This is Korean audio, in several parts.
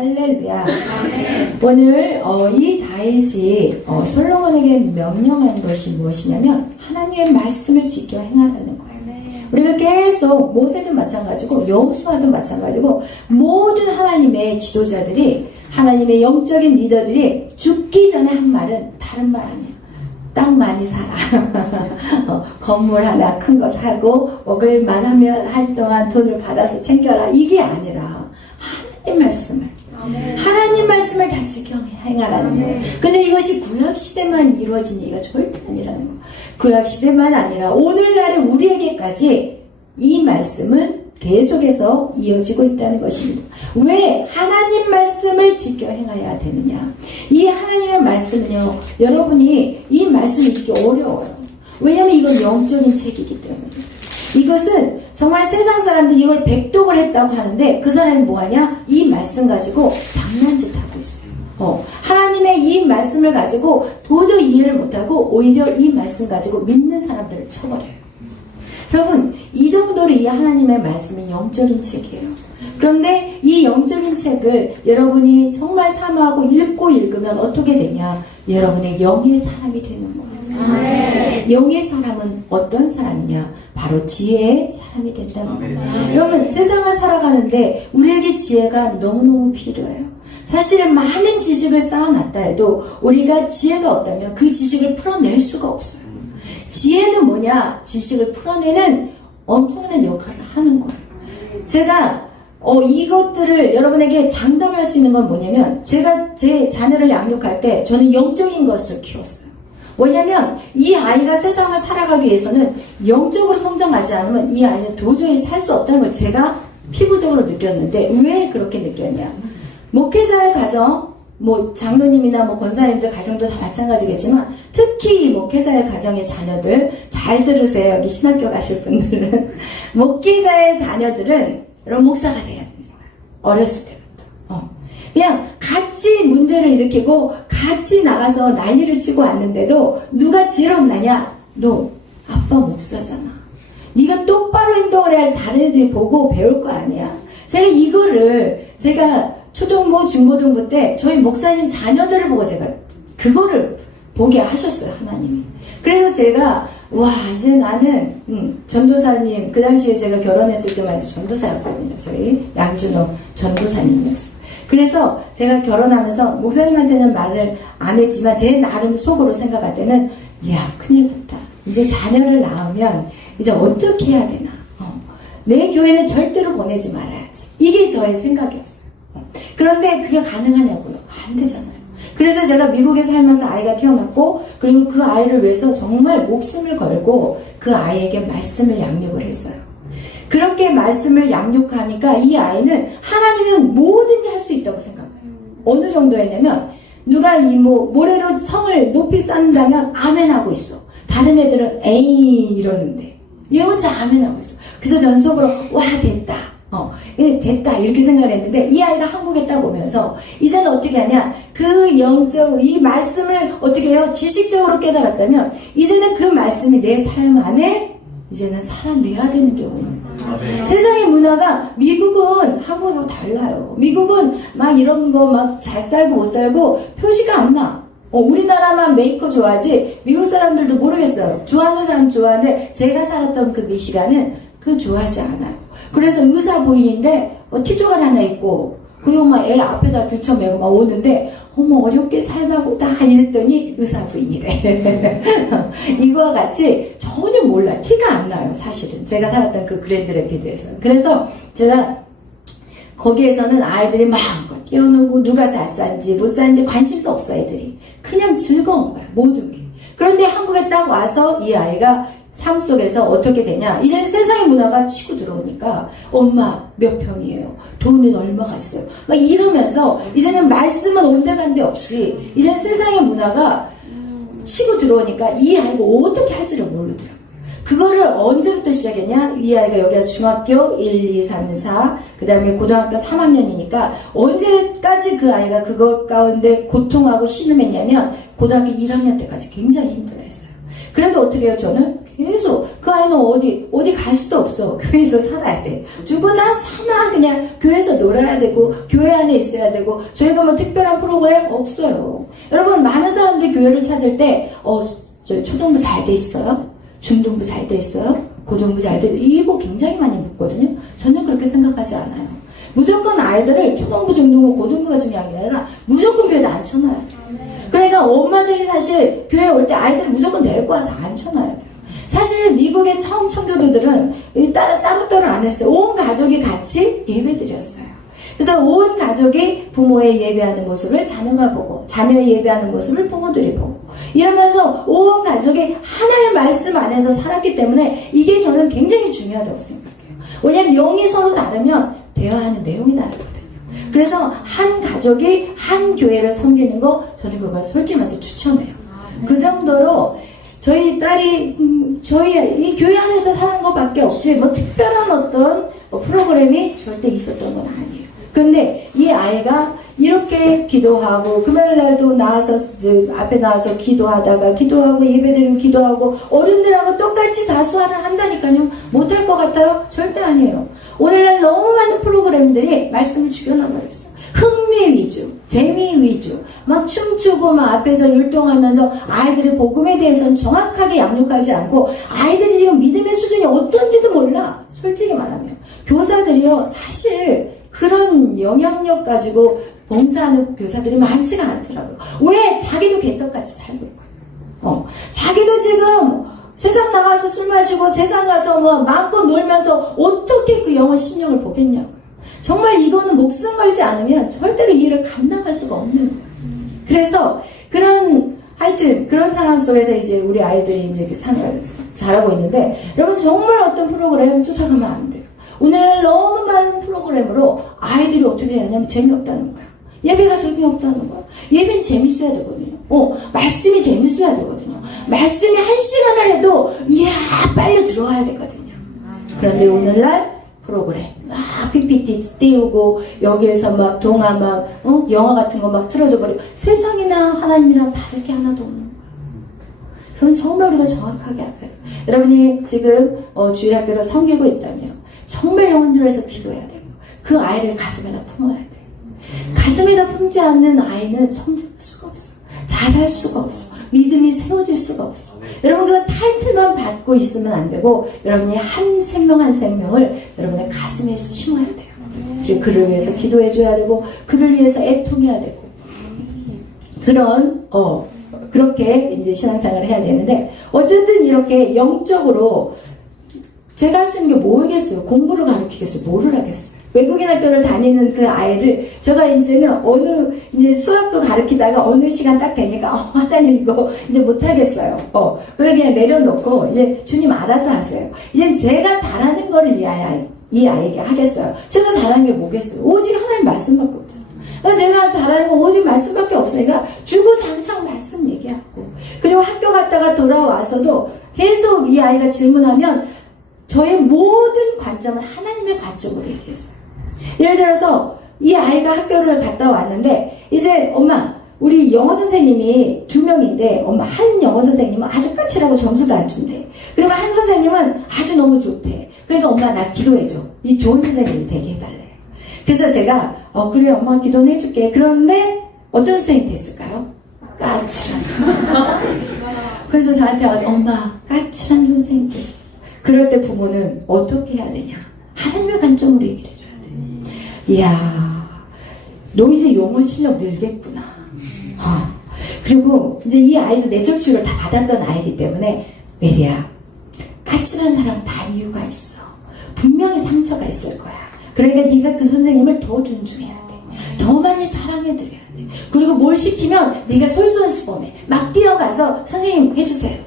할렐루야. 오늘 이 다윗이 솔로몬에게 명령한 것이 무엇이냐면 하나님의 말씀을 지켜 행하라는 거예요. 우리가 계속 모세도 마찬가지고 여호수아도 마찬가지고 모든 하나님의 지도자들이 하나님의 영적인 리더들이 죽기 전에 한 말은 다른 말 아니에요. 땅 많이 사라. 건물 하나 큰 거 사고 먹을만 하면 할 동안 돈을 받아서 챙겨라. 이게 아니라 하나님 말씀을 하나님 말씀을 다 지켜 행하라는 거예요. 근데 이것이 구약시대만 이루어진 얘기가 절대 아니라는 거예요. 구약시대만 아니라 오늘날의 우리에게까지 이 말씀은 계속해서 이어지고 있다는 것입니다. 왜 하나님 말씀을 지켜 행해야 되느냐? 이 하나님의 말씀은요, 여러분이 이 말씀을 읽기 어려워요. 왜냐하면 이건 영적인 책이기 때문에. 이것은 정말 세상 사람들이 이걸 백독을 했다고 하는데 그 사람이 뭐하냐? 이 말씀 가지고 장난짓 하고 있어요. 하나님의 이 말씀을 가지고 도저히 이해를 못하고 오히려 이 말씀 가지고 믿는 사람들을 쳐버려요. 여러분, 이 정도로 이 하나님의 말씀이 영적인 책이에요. 그런데 이 영적인 책을 여러분이 정말 사모하고 읽고 읽으면 어떻게 되냐? 여러분의 영의 사람이 되는 거예요. 영의 사람은 어떤 사람이냐? 바로 지혜의 사람이 된다는 거예요. 여러분, 세상을 살아가는데 우리에게 지혜가 너무너무 필요해요. 사실 많은 지식을 쌓아놨다 해도 우리가 지혜가 없다면 그 지식을 풀어낼 수가 없어요. 지혜는 뭐냐? 지식을 풀어내는 엄청난 역할을 하는 거예요. 제가 이것들을 여러분에게 장담할 수 있는 건 뭐냐면 제가 제 자녀를 양육할 때 저는 영적인 것을 키웠어요. 왜냐면 이 아이가 세상을 살아가기 위해서는 영적으로 성장하지 않으면 이 아이는 도저히 살 수 없다는 걸 제가 피부적으로 느꼈는데 왜 그렇게 느꼈냐? 목회자의 가정, 장로님이나 권사님들 가정도 다 마찬가지겠지만 특히 이 목회자의 가정의 자녀들 잘 들으세요. 여기 신학교 가실 분들은 목회자의 자녀들은 여러분 목사가 돼야 되는 거예요. 어렸을 때부터. 그냥 같이 문제를 일으키고 같이 나가서 난리를 치고 왔는데도 누가 지혜롭나냐? 너 아빠 목사잖아. 네가 똑바로 행동을 해야지 다른 애들이 보고 배울 거 아니야. 제가 초등부, 중고등부 때 저희 목사님 자녀들을 보고 제가 그거를 보게 하셨어요, 하나님이. 그래서 제가 이제 나는 전도사님, 그 당시에 제가 결혼했을 때만 해도 전도사였거든요. 저희 양준호 전도사님이었어요. 그래서 제가 결혼하면서 목사님한테는 말을 안 했지만 제 나름 속으로 생각할 때는 큰일 났다. 이제 자녀를 낳으면 이제 어떻게 해야 되나. 내 교회는 절대로 보내지 말아야지. 이게 저의 생각이었어요. 그런데 그게 가능하냐고요? 안 되잖아요. 그래서 제가 미국에 살면서 아이가 태어났고 그리고 그 아이를 위해서 정말 목숨을 걸고 그 아이에게 말씀을 양육을 했어요. 그렇게 말씀을 양육하니까 이 아이는 하나님은 뭐든지 할 수 있다고 생각해요. 어느 정도였냐면 누가 모래로 성을 높이 쌓는다면 아멘하고 있어. 다른 애들은 에이 이러는데 이 혼자 아멘하고 있어. 그래서 저는 속으로 됐다. 됐다 이렇게 생각을 했는데 이 아이가 한국에 딱 오면서 이제는 어떻게 하냐? 그 영적 이 말씀을 어떻게 해요? 지식적으로 깨달았다면 이제는 그 말씀이 내 삶 안에 이제는 살아내야 되는 경우가 있는 거예요. 세상의 문화가 미국은 한국하고 달라요. 미국은 막 이런 거 막 잘 살고 못 살고 표시가 안 나. 우리나라만 메이크업 좋아하지 미국 사람들도 모르겠어요. 좋아하는 사람 좋아하는데 제가 살았던 그 미시간은 그거 좋아하지 않아요. 그래서 의사 부인인데 티조가리 하나 있고 그리고 막 애 앞에다 들쳐매고 막 오는데 어렵게 살다 보다 이랬더니 의사 부인이래. 이거와 같이 전혀 몰라. 티가 안 나요. 사실은 제가 살았던 그 그랜드 래피드에서는. 그래서 제가 거기에서는 아이들이 마음껏 뛰어놀고 누가 잘 사는지 못 사는지 관심도 없어. 애들이 그냥 즐거운 거야 모든 게. 그런데 한국에 딱 와서 이 아이가 삶 속에서 어떻게 되냐? 이제 세상의 문화가 치고 들어오니까 엄마 몇 평이에요? 돈은 얼마가 있어요? 막 이러면서 이제는 말씀은 온데간데 없이 이제 세상의 문화가 치고 들어오니까 이 아이가 어떻게 할지를 모르더라고요. 그거를 언제부터 시작했냐? 이 아이가 여기서 중학교 1, 2, 3, 4 그 다음에 고등학교 3학년이니까 언제까지 그 아이가 그거 가운데 고통하고 신음했냐면 고등학교 1학년 때까지 굉장히 힘들어했어요. 그래도 어떻게 해요? 저는 계속 그 그 아이는 어디 갈 수도 없어. 교회에서 살아야 돼. 누구나 사나 그냥 교회에서 놀아야 되고 교회 안에 있어야 되고 저희가 뭐 특별한 프로그램 없어요. 여러분 많은 사람들이 교회를 찾을 때 저 초등부 잘 돼 있어요? 중등부 잘 돼 있어요? 고등부 잘 돼 있어요? 이거 굉장히 많이 묻거든요. 저는 그렇게 생각하지 않아요. 무조건 아이들을 초등부, 중등부, 고등부가 중요한 게 아니라 무조건 교회에 앉혀놔야 돼요. 그러니까 엄마들이 사실 교회에 올 때 아이들을 무조건 데리고 와서 앉혀놔야 돼요. 사실 미국의 처음 청교도들은 따로따로 안 했어요. 온 가족이 같이 예배드렸어요. 그래서 온 가족이 부모의 예배하는 모습을 자녀가 보고 자녀의 예배하는 모습을 부모들이 보고 이러면서 온 가족이 하나의 말씀 안에서 살았기 때문에 이게 저는 굉장히 중요하다고 생각해요. 왜냐하면 영이 서로 다르면 대화하는 내용이 다르거든요. 그래서 한 가족이 한 교회를 섬기는 거 저는 그걸 솔직히 말해서 추천해요. 그 정도로 저희 딸이 저희 이 교회 안에서 사는 것밖에 없지 뭐 특별한 어떤 프로그램이 절대 있었던 건 아니에요. 근데 이 아이가 이렇게 기도하고 금요일날도 나와서 앞에 나와서 기도하고 예배드리고 기도하고 어른들하고 똑같이 다수화를 한다니까요. 못할 것 같아요? 절대 아니에요. 오늘날 너무 많은 프로그램들이 말씀을 죽여놔버렸어요. 흥미 위주, 재미 위주, 막 춤추고 막 앞에서 율동하면서 아이들의 복음에 대해서는 정확하게 양육하지 않고 아이들이 지금 믿음의 수준이 어떤지도 몰라. 솔직히 말하면 교사들이요 사실 그런 영향력 가지고 봉사하는 교사들이 많지가 않더라고요. 왜? 자기도 개떡같이 살고 있거든요. 자기도 지금 세상 나가서 술 마시고 세상 가서 뭐 마음껏 놀면서 어떻게 그 영혼 심령을 보겠냐고요. 정말 이거는 목숨 걸지 않으면 절대로 이 일을 감당할 수가 없는 거예요. 그래서 하여튼 그런 상황 속에서 이제 우리 아이들이 이제 자라고 있는데 여러분 정말 어떤 프로그램 쫓아가면 안 돼요. 오늘날 너무 많은 프로그램으로 아이들이 어떻게 되냐면 재미없다는 거야. 예배가 재미없다는 거야. 예배는 재밌어야 되거든요. 말씀이 재밌어야 되거든요. 말씀이 1시간을 해도 이야 빨리 들어와야 되거든요. 그런데 오늘날 프로그램 막 PPT 띄우고 여기에서 막 동화 막 영화 같은 거 막 틀어줘 버리고 세상이나 하나님이랑 다를 게 하나도 없는 거야. 그럼 정말 우리가 정확하게 알아야 돼. 여러분이 지금 주일학교를 섬기고 있다면 정말 영혼들을 위해서 기도해야 되고 그 아이를 가슴에다 품어야 돼. 가슴에다 품지 않는 아이는 성장할 수가 없어. 잘할 수가 없어. 믿음이 세워질 수가 없어. 여러분 그 타이틀만 받고 있으면 안 되고 여러분이 한 생명 한 생명을 여러분의 가슴에 심어야 돼요. 그리고 그를 위해서 기도해 줘야 되고 그를 위해서 애통해야 되고 그렇게 이제 신앙생활을 해야 되는데 어쨌든 이렇게 영적으로 제가 할 수 있는 게 뭐겠어요? 공부를 가르치겠어요? 뭐를 하겠어요? 외국인 학교를 다니는 그 아이를 제가 이제는 이제 수학도 가르치다가 어느 시간 딱 되니까 하나님 이거 이제 못하겠어요. 그래서 그냥 내려놓고 이제 주님 알아서 하세요. 이제 제가 잘하는 거를 이 아이에게 하겠어요. 제가 잘하는 게 뭐겠어요? 오직 하나님 말씀밖에 없잖아요. 그래서 제가 잘하는 건 오직 말씀밖에 없으니까 주구장창 말씀 얘기하고 그리고 학교 갔다가 돌아와서도 계속 이 아이가 질문하면 저의 모든 관점은 하나님의 관점으로 얘기했어요. 예를 들어서 이 아이가 학교를 갔다 왔는데 이제 엄마 우리 영어 선생님이 2명인데 엄마 한 영어 선생님은 아주 까칠하고 점수도 안 준대. 그리고 한 선생님은 아주 너무 좋대. 그러니까 엄마 나 기도해줘. 이 좋은 선생님을 되게 해달래. 그래서 제가 그래 엄마 기도는 해줄게. 그런데 어떤 선생님 됐을까요? 까칠한 선생님. 그래서 저한테 와서 엄마 까칠한 선생님 됐어. 그럴 때 부모는 어떻게 해야 되냐? 하나님의 관점으로 얘기를 해줘야 돼. 이야, 너 이제 영어 실력 늘겠구나. 그리고 이제 이 아이도 내적 치유를 다 받았던 아이기 때문에 메리야, 까칠한 사람은 다 이유가 있어. 분명히 상처가 있을 거야. 그러니까 네가 그 선생님을 더 존중해야 돼. 더 많이 사랑해드려야 돼. 그리고 뭘 시키면 네가 솔선수범해. 막 뛰어가서 선생님 해주세요.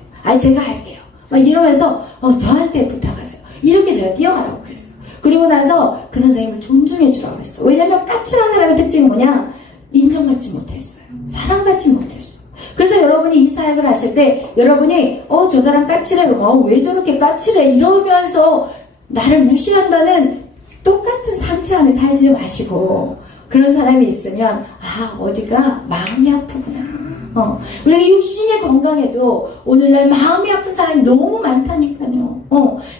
제가 할게요. 막 이러면서 저한테 부탁하세요. 이렇게 제가 뛰어가라고 그랬어요. 그리고 나서 그 선생님을 존중해 주라고 그랬어요. 왜냐면 까칠한 사람의 특징이 뭐냐? 인정받지 못했어요. 사랑받지 못했어요. 그래서 여러분이 이 사역을 하실 때 여러분이 저 사람 까칠해. 왜 저렇게 까칠해? 이러면서 나를 무시한다는 똑같은 상처 안에 살지 마시고 그런 사람이 있으면 어디가 마음이 아프구나. 우리가 육신이 건강해도 오늘날 마음이 아픈 사람이 너무 많다니까요.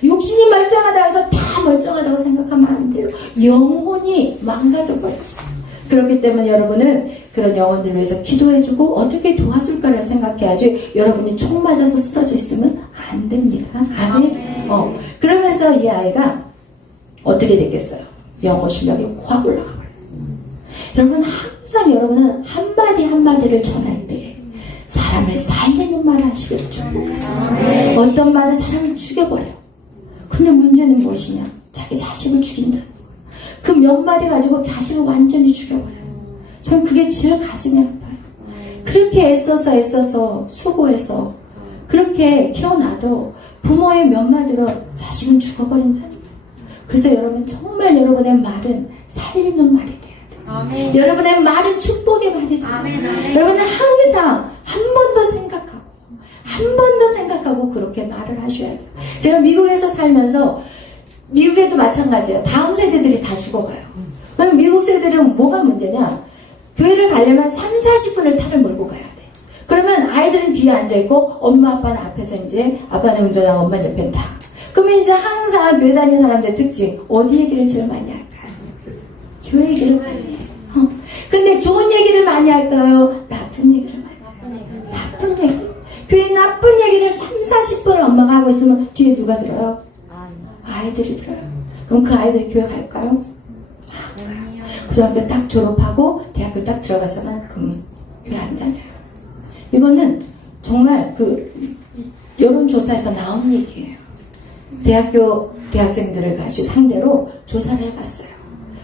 육신이 멀쩡하다고 해서 다 멀쩡하다고 생각하면 안 돼요. 영혼이 망가져 버렸어요. 그렇기 때문에 여러분은 그런 영혼들을 위해서 기도해주고 어떻게 도와줄까를 생각해야지 여러분이 총 맞아서 쓰러져 있으면 안 됩니다. 아멘. 그러면서 이 아이가 어떻게 됐겠어요? 영어 실력이 확 올라가 버렸어요. 여러분 항상 여러분은 한마디 한마디를 전할 때 사람을 살리는 말을 하시기를 축복해요. 어떤 말은 사람을 죽여버려요. 근데 문제는 무엇이냐? 자기 자식을 죽인다는 거예요. 그 몇 마디 가지고 자식을 완전히 죽여버려요. 저는 그게 제일 가슴이 아파요. 그렇게 애써서 수고해서 그렇게 키워놔도 부모의 몇 마디로 자식은 죽어버린다는 거예요. 그래서 여러분 정말 여러분의 말은 살리는 말이 돼요. 아멘. 여러분의 말은 축복의 말이 돼요. 여러분은 항상 한 번 더 생각하고 그렇게 말을 하셔야 돼요. 제가 미국에서 살면서 미국에도 마찬가지예요. 다음 세대들이 다 죽어가요. 그럼 미국 세대들은 뭐가 문제냐? 교회를 가려면 30-40분을 차를 몰고 가야 돼. 그러면 아이들은 뒤에 앉아있고 엄마 아빠는 앞에서 이제 아빠는 운전하고 엄마는 옆에 타. 그러면 이제 항상 교회 다니는 사람들의 특징 어디 얘기를 제일 많이 할까요? 교회 얘기를 많이 해요. 근데 좋은 얘기를 많이 할까요? 나쁜 얘기를 많이 해요. 나쁜 얘기. 교회 나쁜 얘기를 30-40분을 엄마가 하고 있으면 뒤에 누가 들어요? 아이들이 들어요. 그럼 그 아이들이 교회 갈까요? 안 가요. 고등학교 딱 졸업하고 대학교 딱 들어가잖아요. 그럼 교회 안 다녀요. 이거는 정말 그 여론조사에서 나온 얘기예요. 대학생들을 상대로 조사를 해봤어요.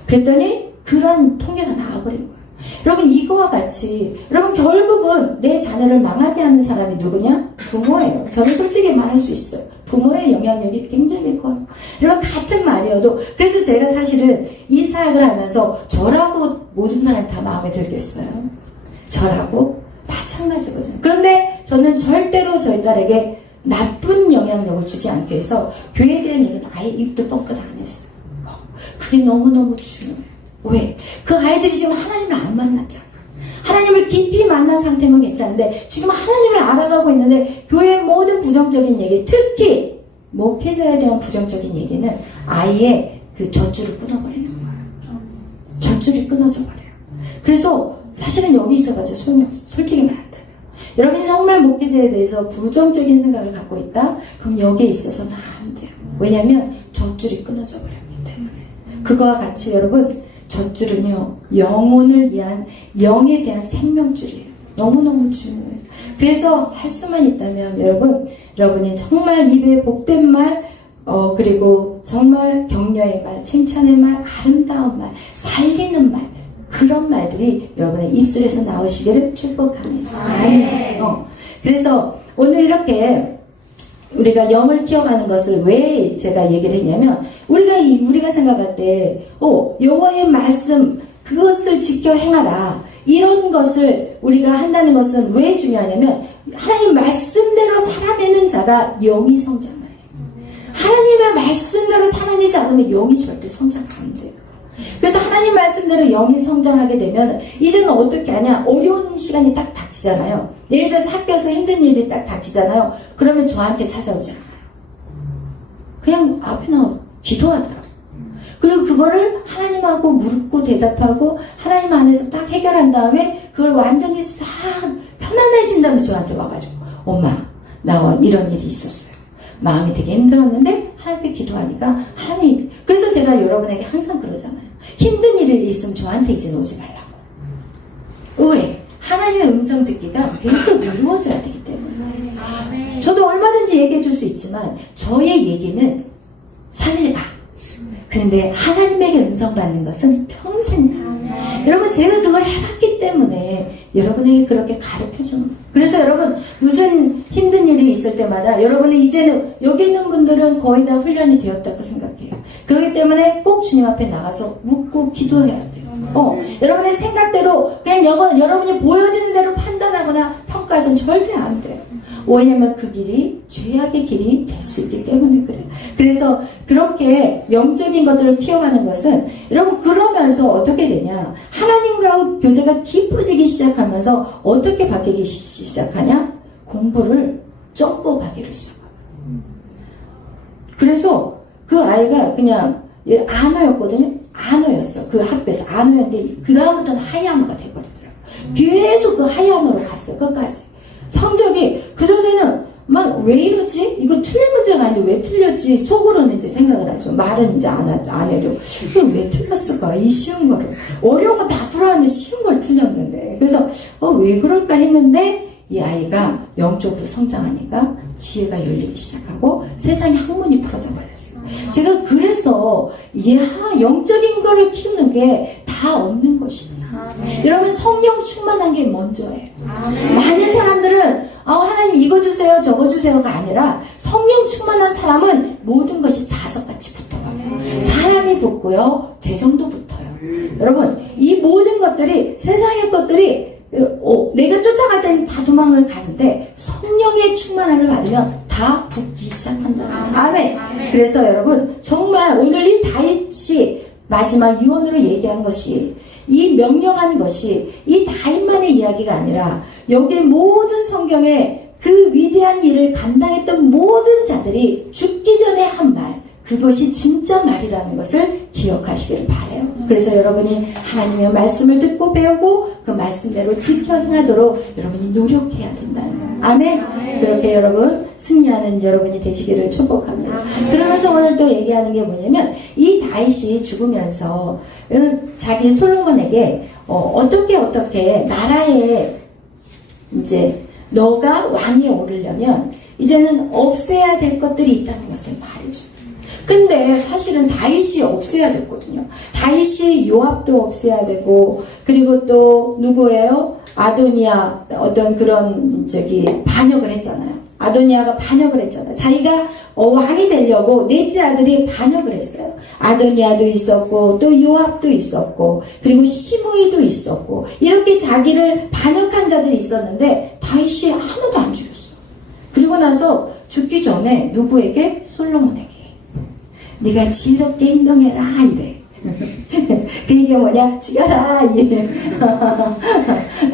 그랬더니 그런 통계가 나와버린 거예요. 여러분 이거와 같이 여러분 결국은 내 자녀를 망하게 하는 사람이 누구냐? 부모예요. 저는 솔직히 말할 수 있어요. 부모의 영향력이 굉장히 커요. 여러분 같은 말이어도 그래서 제가 사실은 이 사역을 하면서 저라고 모든 사람이 다 마음에 들겠어요. 저라고 마찬가지거든요. 그런데 저는 절대로 저희 딸에게 나쁜 영향력을 주지 않기 위해서 교회에 대한 얘기는 아예 입도 뻥끗 안 했어요. 그게 너무너무 중요해요. 왜? 그 아이들이 지금 하나님을 안 만났잖아. 하나님을 깊이 만난 상태면 괜찮은데 지금 하나님을 알아가고 있는데 교회의 모든 부정적인 얘기, 특히 목회자에 대한 부정적인 얘기는 아이의 그 젖줄을 끊어버리는 거예요. 젖줄이 끊어져 버려요. 그래서 사실은 여기 있어봤자 소용이 없어. 솔직히 말한다면 여러분이 정말 목회자에 대해서 부정적인 생각을 갖고 있다? 그럼 여기에 있어서는 안 돼요. 왜냐하면 젖줄이 끊어져 버렸기 때문에. 그거와 같이 여러분 젖줄은요 영혼을 위한 영에 대한 생명줄이에요. 너무너무 중요해요. 그래서 할 수만 있다면 여러분이 정말 입에 복된 말 그리고 정말 격려의 말, 칭찬의 말, 아름다운 말, 살리는 말 그런 말들이 여러분의 입술에서 나오시기를 축복합니다. 아멘. 그래서 오늘 이렇게 우리가 영을 키워가는 것을 왜 제가 얘기를 했냐면 우리가 생각할 때 여호와의 말씀 그것을 지켜 행하라 이런 것을 우리가 한다는 것은 왜 중요하냐면 하나님 말씀대로 살아내는 자가 영이 성장해요. 하나님의 말씀대로 살아내지 않으면 영이 절대 성장 안 돼요. 그래서 하나님 말씀대로 영이 성장하게 되면 이제는 어떻게 하냐? 어려운 시간이 딱 닥치잖아요. 예를 들어서 학교에서 힘든 일이 딱 닥치잖아요. 그러면 저한테 찾아오지 않아요. 그냥 앞에 나와 기도하더라고요. 그리고 그거를 하나님하고 묻고 대답하고 하나님 안에서 딱 해결한 다음에 그걸 완전히 싹 편안해진 다음에 저한테 와가지고 엄마 나와 이런 일이 있었어요. 마음이 되게 힘들었는데 하나님께 기도하니까 하나님 그래서 제가 여러분에게 항상 그러잖아요. 힘든 일이 있으면 저한테 이제 오지 말라고. 왜? 하나님의 음성 듣기가 계속 이루어져야 되기 때문에. 저도 얼마든지 얘기해 줄 수 있지만 저의 얘기는 3일 가. 근데 하나님에게 음성 받는 것은 평생 가. 여러분 제가 그걸 해봤기 때문에 여러분에게 그렇게 가르쳐 주는 거예요. 그래서 여러분 무슨 힘든 일이 있을 때마다 여러분은 이제는 여기 있는 분들은 거의 다 훈련이 되었다고 생각해요. 그렇기 때문에 꼭 주님 앞에 나가서 묻고 기도해야 돼요. 여러분의 생각대로 그냥 여러분이 보여지는 대로 판단하거나 평가해서는 절대 안 돼요. 왜냐면 그 길이 죄악의 길이 될 수 있기 때문에 그래요. 그래서 그렇게 영적인 것들을 키워가는 것은 여러분 그러면서 어떻게 되냐? 하나님과 교제가 깊어지기 시작하면서 어떻게 바뀌기 시작하냐? 공부를 점프하기를 시작합니다. 그래서 그 아이가 그냥 안어였거든요. 안어였어. 그 학교에서 안어였는데 그 다음부터는 하이아노가 돼버리더라고요. 계속 그 하이아노로 갔어. 끝까지. 성적이 그 전에는 막 왜 이러지? 이거 틀린 문제가 아닌데 왜 틀렸지? 속으로는 이제 생각을 하죠. 말은 이제 안 해도 이거 왜 틀렸을까? 이 쉬운 거를 어려운 거 다 풀어왔는데 쉬운 걸 틀렸는데 그래서 왜 그럴까 했는데 이 아이가 영적으로 성장하니까 지혜가 열리기 시작하고 세상의 학문이 풀어져 버렸어요. 제가 그래서 영적인 거를 키우는 게 다 얻는 것입니다. 여러분 성령 충만한 게 먼저예요. 많은 사람들은 하나님 이거 주세요 저거 주세요가 아니라 성령 충만한 사람은 모든 것이 자석같이 붙어요. 사람이 붙고요 재정도 붙어요. 여러분 이 모든 것들이 세상의 것들이 내가 쫓아갈 때는 다 도망을 가는데 성령의 충만함을 받으면 다 붙기 시작한다. 아멘. 그래서 여러분 정말 오늘 이 다윗이 마지막 유언으로 얘기한 것이 이 명령한 것이 이 다윗만의 이야기가 아니라 여기 모든 성경에 그 위대한 일을 감당했던 모든 자들이 죽기 전에 한 말 그것이 진짜 말이라는 것을 기억하시길 바라요. 그래서 여러분이 하나님의 말씀을 듣고 배우고 그 말씀대로 지켜 행하도록 여러분이 노력해야 된다는 거예요. 아멘. 그렇게 여러분 승리하는 여러분이 되시기를 축복합니다. 그러면서 오늘 또 얘기하는 게 뭐냐면 이 다윗이 죽으면서 자기 솔로몬에게 어떻게 나라에 이제 너가 왕위에 오르려면 이제는 없애야 될 것들이 있다는 것을 말해줘요. 근데 사실은 다윗이 없애야 됐거든요. 다윗이 요압도 없애야 되고 그리고 또 누구예요? 아도니아 어떤 그런 반역을 했잖아요. 아도니아가 반역을 했잖아요. 자기가 왕이 되려고 넷째 아들이 반역을 했어요. 아도니아도 있었고 또 요압도 있었고 그리고 시므이도 있었고 이렇게 자기를 반역한 자들이 있었는데 다윗이 하나도 안 죽였어. 그리고 나서 죽기 전에 누구에게? 솔로몬에게. 네가 지혜롭게 행동해라 이래. 그 얘기가 뭐냐? 죽여라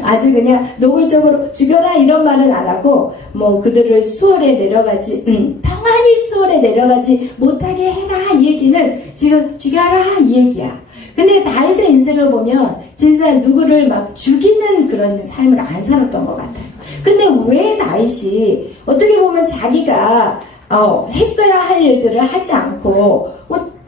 아주 그냥 노골적으로 죽여라 이런 말은 안 하고 뭐 그들을 수월에 내려가지 평안히 수월에 내려가지 못하게 해라 이 얘기는 지금 죽여라 이 얘기야. 근데 다윗의 인생을 보면 진짜 누구를 막 죽이는 그런 삶을 안 살았던 것 같아요. 근데 왜 다윗이 어떻게 보면 자기가 했어야 할 일들을 하지 않고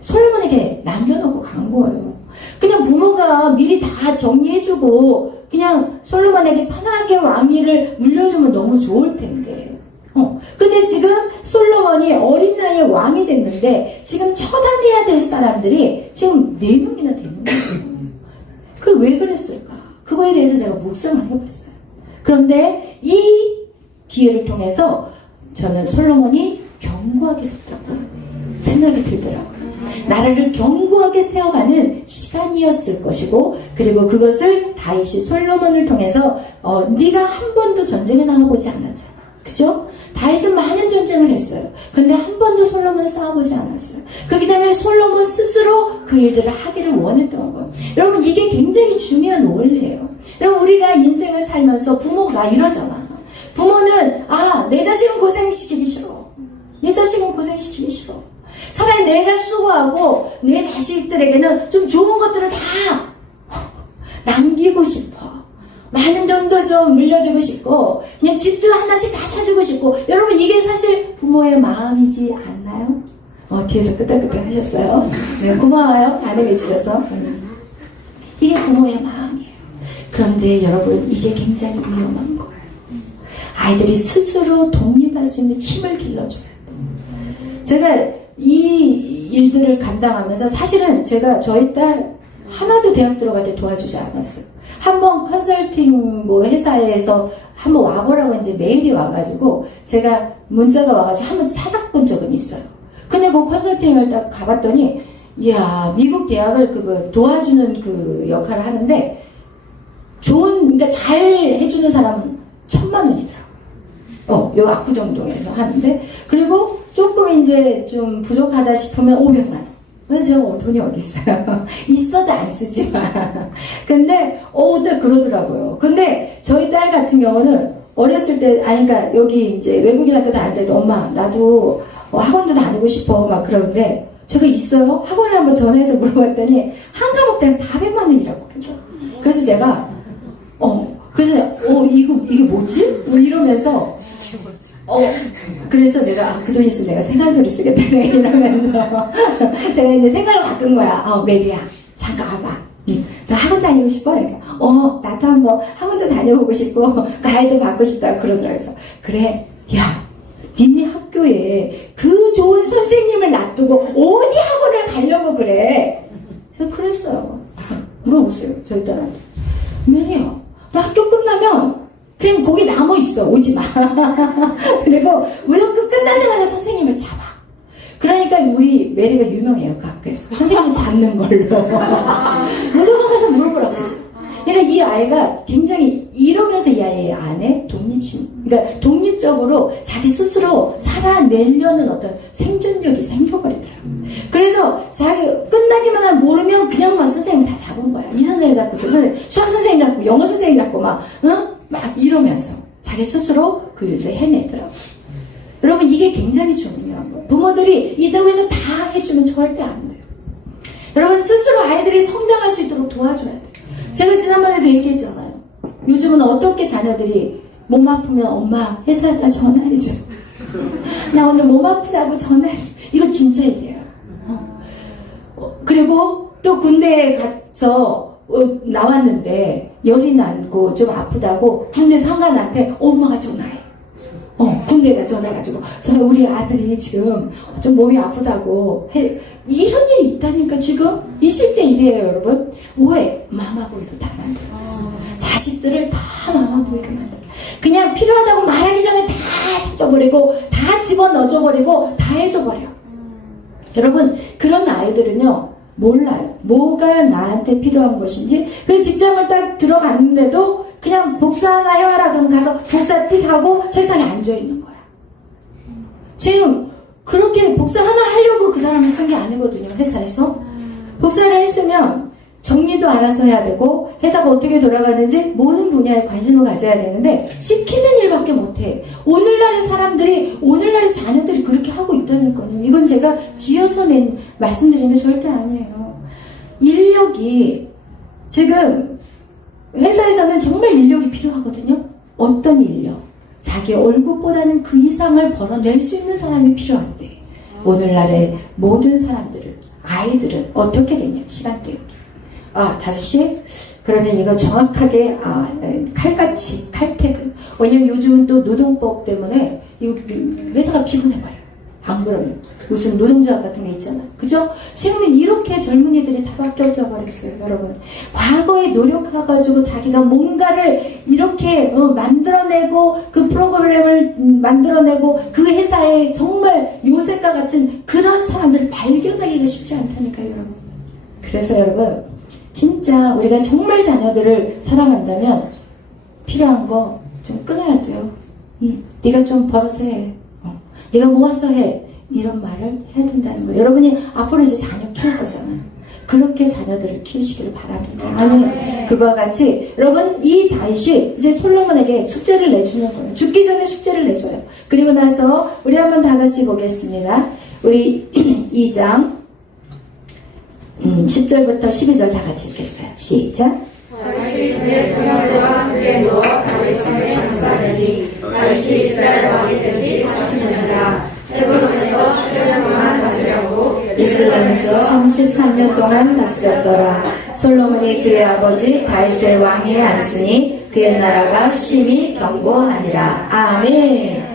솔로몬에게 남겨놓고 간 거예요. 그냥 부모가 미리 다 정리해주고 그냥 솔로몬에게 편하게 왕위를 물려주면 너무 좋을 텐데. 근데 지금 솔로몬이 어린 나이에 왕이 됐는데 지금 처단해야 될 사람들이 지금 4명이나 되는 거예요. 그 왜 그랬을까? 그거에 대해서 제가 묵상을 해봤어요. 그런데 이 기회를 통해서 저는 솔로몬이 견고하게 섰다고 생각이 들더라고요. 나라를 견고하게 세워가는 시간이었을 것이고 그리고 그것을 다윗이 솔로몬을 통해서 네가 한 번도 전쟁에 나가보지 않았잖아. 그죠? 다윗은 많은 전쟁을 했어요. 근데 한 번도 솔로몬 싸워보지 않았어요. 그렇기 때문에 솔로몬 스스로 그 일들을 하기를 원했던 거예요. 여러분 이게 굉장히 중요한 원리예요. 여러분 우리가 인생을 살면서 부모가 이러잖아. 부모는 내 자식은 고생시키기 싫어. 내 자식은 고생시키기 싫어. 차라리 내가 수고하고 내 자식들에게는 좀 좋은 것들을 다 남기고 싶어. 많은 돈도 좀 물려주고 싶고 그냥 집도 하나씩 다 사주고 싶고 여러분 이게 사실 부모의 마음이지 않나요? 뒤에서 끄덕끄덕 하셨어요. 네, 고마워요. 반응해 주셔서. 이게 부모의 마음이에요. 그런데 여러분 이게 굉장히 위험한 거예요. 아이들이 스스로 독립할 수 있는 힘을 길러줘야 돼요. 제가 이 일들을 감당하면서 사실은 제가 저희 딸 하나도 대학 들어갈 때 도와주지 않았어요. 한번 컨설팅 회사에서 한번 와보라고 이제 메일이 와가지고 제가 문자가 와가지고 한번 찾아본 적은 있어요. 근데 그 컨설팅을 딱 가봤더니 이야 미국 대학을 도와주는 그 역할을 하는데 그러니까 잘 해주는 사람은 1000만 원이더라고요. 요 압구정동에서 하는데, 그리고 조금 이제 좀 부족하다 싶으면 500만 원. 왜 제가 돈이 어디 있어요? 있어도 안 쓰지만. 근데 또 그러더라고요. 근데 저희 딸 같은 경우는 어렸을 때, 그러니까 여기 이제 외국인 학교 다닐 때도 엄마 나도 학원도 다니고 싶어 막 그러는데, 제가 있어요? 학원에 한번 전화해서 물어봤더니 한 과목당 400만 원이라고 그러더라고요. 그래서 제가 이게 뭐지? 뭐 이러면서 그래서 제가 그 돈 있으면 내가 생활비를 쓰겠다 이러면서 제가 이제 생각을 바꾼 거야. 메리야 잠깐 와봐. 너 학원 다니고 싶어? 그러니까 나도 한번 학원도 다녀보고 싶고 가이드 받고 싶다고 그러더라고요. 그래서 그래, 야 니네 학교에 그 좋은 선생님을 놔두고 어디 학원을 가려고 그래? 제가 그랬어요. 물어보세요 저희 딸한테. 메리야 너 학교 끝나면 그냥 거기 남아있어. 오지 마. 그리고 무조건 끝나자마자 선생님을 잡아. 그러니까 우리 메리가 유명해요. 그 학교에서. 선생님 잡는 걸로. 무조건 가서 물어보라고 그랬어. 그러니까 이 아이가 굉장히 이러면서 이 아이의 안에 그러니까 독립적으로 자기 스스로 살아내려는 어떤 생존력이 생겨버리더라고요. 그래서 자기 끝나기만 하면 모르면 그냥 막 선생님 다 잡은 거야. 이 선생님 잡고 저 선생님, 수학 선생님 잡고 영어 선생님 잡고 막 이러면서 자기 스스로 그 일을 해내더라고요. 여러분 이게 굉장히 중요한 거예요. 부모들이 이다고 해서 다 해주면 절대 안 돼요. 여러분 스스로 아이들이 성장할 수 있도록 도와줘야 돼요. 제가 지난번에도 얘기했잖아요. 요즘은 어떻게 자녀들이 몸 아프면 엄마 회사에다 전화해줘. 나 오늘 몸 아프다고 전화해줘. 이거 진짜 얘기예요. 그리고 또 군대에 가서 나왔는데 열이 나고 좀 아프다고 군대 상관한테 엄마가 전화해. 군대에다 전화해가지고 우리 아들이 지금 좀 몸이 아프다고 해. 이런 일이 있다니까 지금. 이 실제 일이에요 여러분. 왜? 마마보이로 다 만들어놨어. 자식들을 다 마마보이로 만들어. 그냥 필요하다고 말하기 전에 다 사줘버리고 다 집어넣어줘버리고 다 해줘버려. 여러분 그런 아이들은요 몰라요. 뭐가 나한테 필요한 것인지. 그래서 직장을 딱 들어갔는데도 그냥 복사 하나 해와라 그러면 가서 복사 띡 하고 책상에 앉아있는 거야. 지금 그렇게 복사 하나 하려고 그 사람을 쓴 게 아니거든요. 회사에서 복사를 했으면 정리도 알아서 해야 되고 회사가 어떻게 돌아가는지 모든 분야에 관심을 가져야 되는데 시키는 일밖에 못해. 오늘날의 사람들이, 오늘날의 자녀들이 그렇게 하고 있다니까요. 이건 제가 지어서 말씀드리는 게 절대 아니에요. 인력이 지금 회사에서는 정말 인력이 필요하거든요. 어떤 인력? 자기 얼굴보다는 그 이상을 벌어낼 수 있는 사람이 필요한데 오늘날의 모든 사람들은, 아이들은 어떻게 되냐? 시간 때우기. 5시? 그러면 이거 정확하게 칼같이 칼퇴근. 왜냐면 요즘은 또 노동법 때문에 회사가 피곤해버려요. 안 그러면 무슨 노동조합 같은 게 있잖아. 그죠? 지금은 이렇게 젊은이들이 다 바뀌어져 버렸어요. 여러분 과거에 노력해가지고 자기가 뭔가를 이렇게 만들어내고 그 프로그램을 만들어내고 그 회사에 정말 요새과 같은 그런 사람들을 발견하기가 쉽지 않다니까요. 여러분. 그래서 여러분 진짜 우리가 정말 자녀들을 사랑한다면 필요한 거 좀 끊어야 돼요. 네가 좀 벌어서 해. 네가 모아서 해. 이런 말을 해야 된다는 거예요. 여러분이 앞으로 이제 자녀 키울 거잖아요. 그렇게 자녀들을 키우시기를 바랍니다. 아멘. 그거와 같이 여러분 이 다윗이 이제 솔로몬에게 숙제를 내주는 거예요. 죽기 전에 숙제를 내줘요. 그리고 나서 우리 한번 다 같이 보겠습니다. 우리 2장 10절부터 12절 다 같이 읽겠어요. 시작. 다윗이 그의 부하들과 함께 누워 다윗성에 장사되니 다윗이 이스라엘 왕이 된 지 40년이라. 헤브론에서 10년 동안 다스렸고 이스라엘에서 33년 동안 다스렸더라. 솔로몬이 그의 아버지 다윗의 왕위에 앉으니 그의 나라가 심히 견고하니라. 아멘.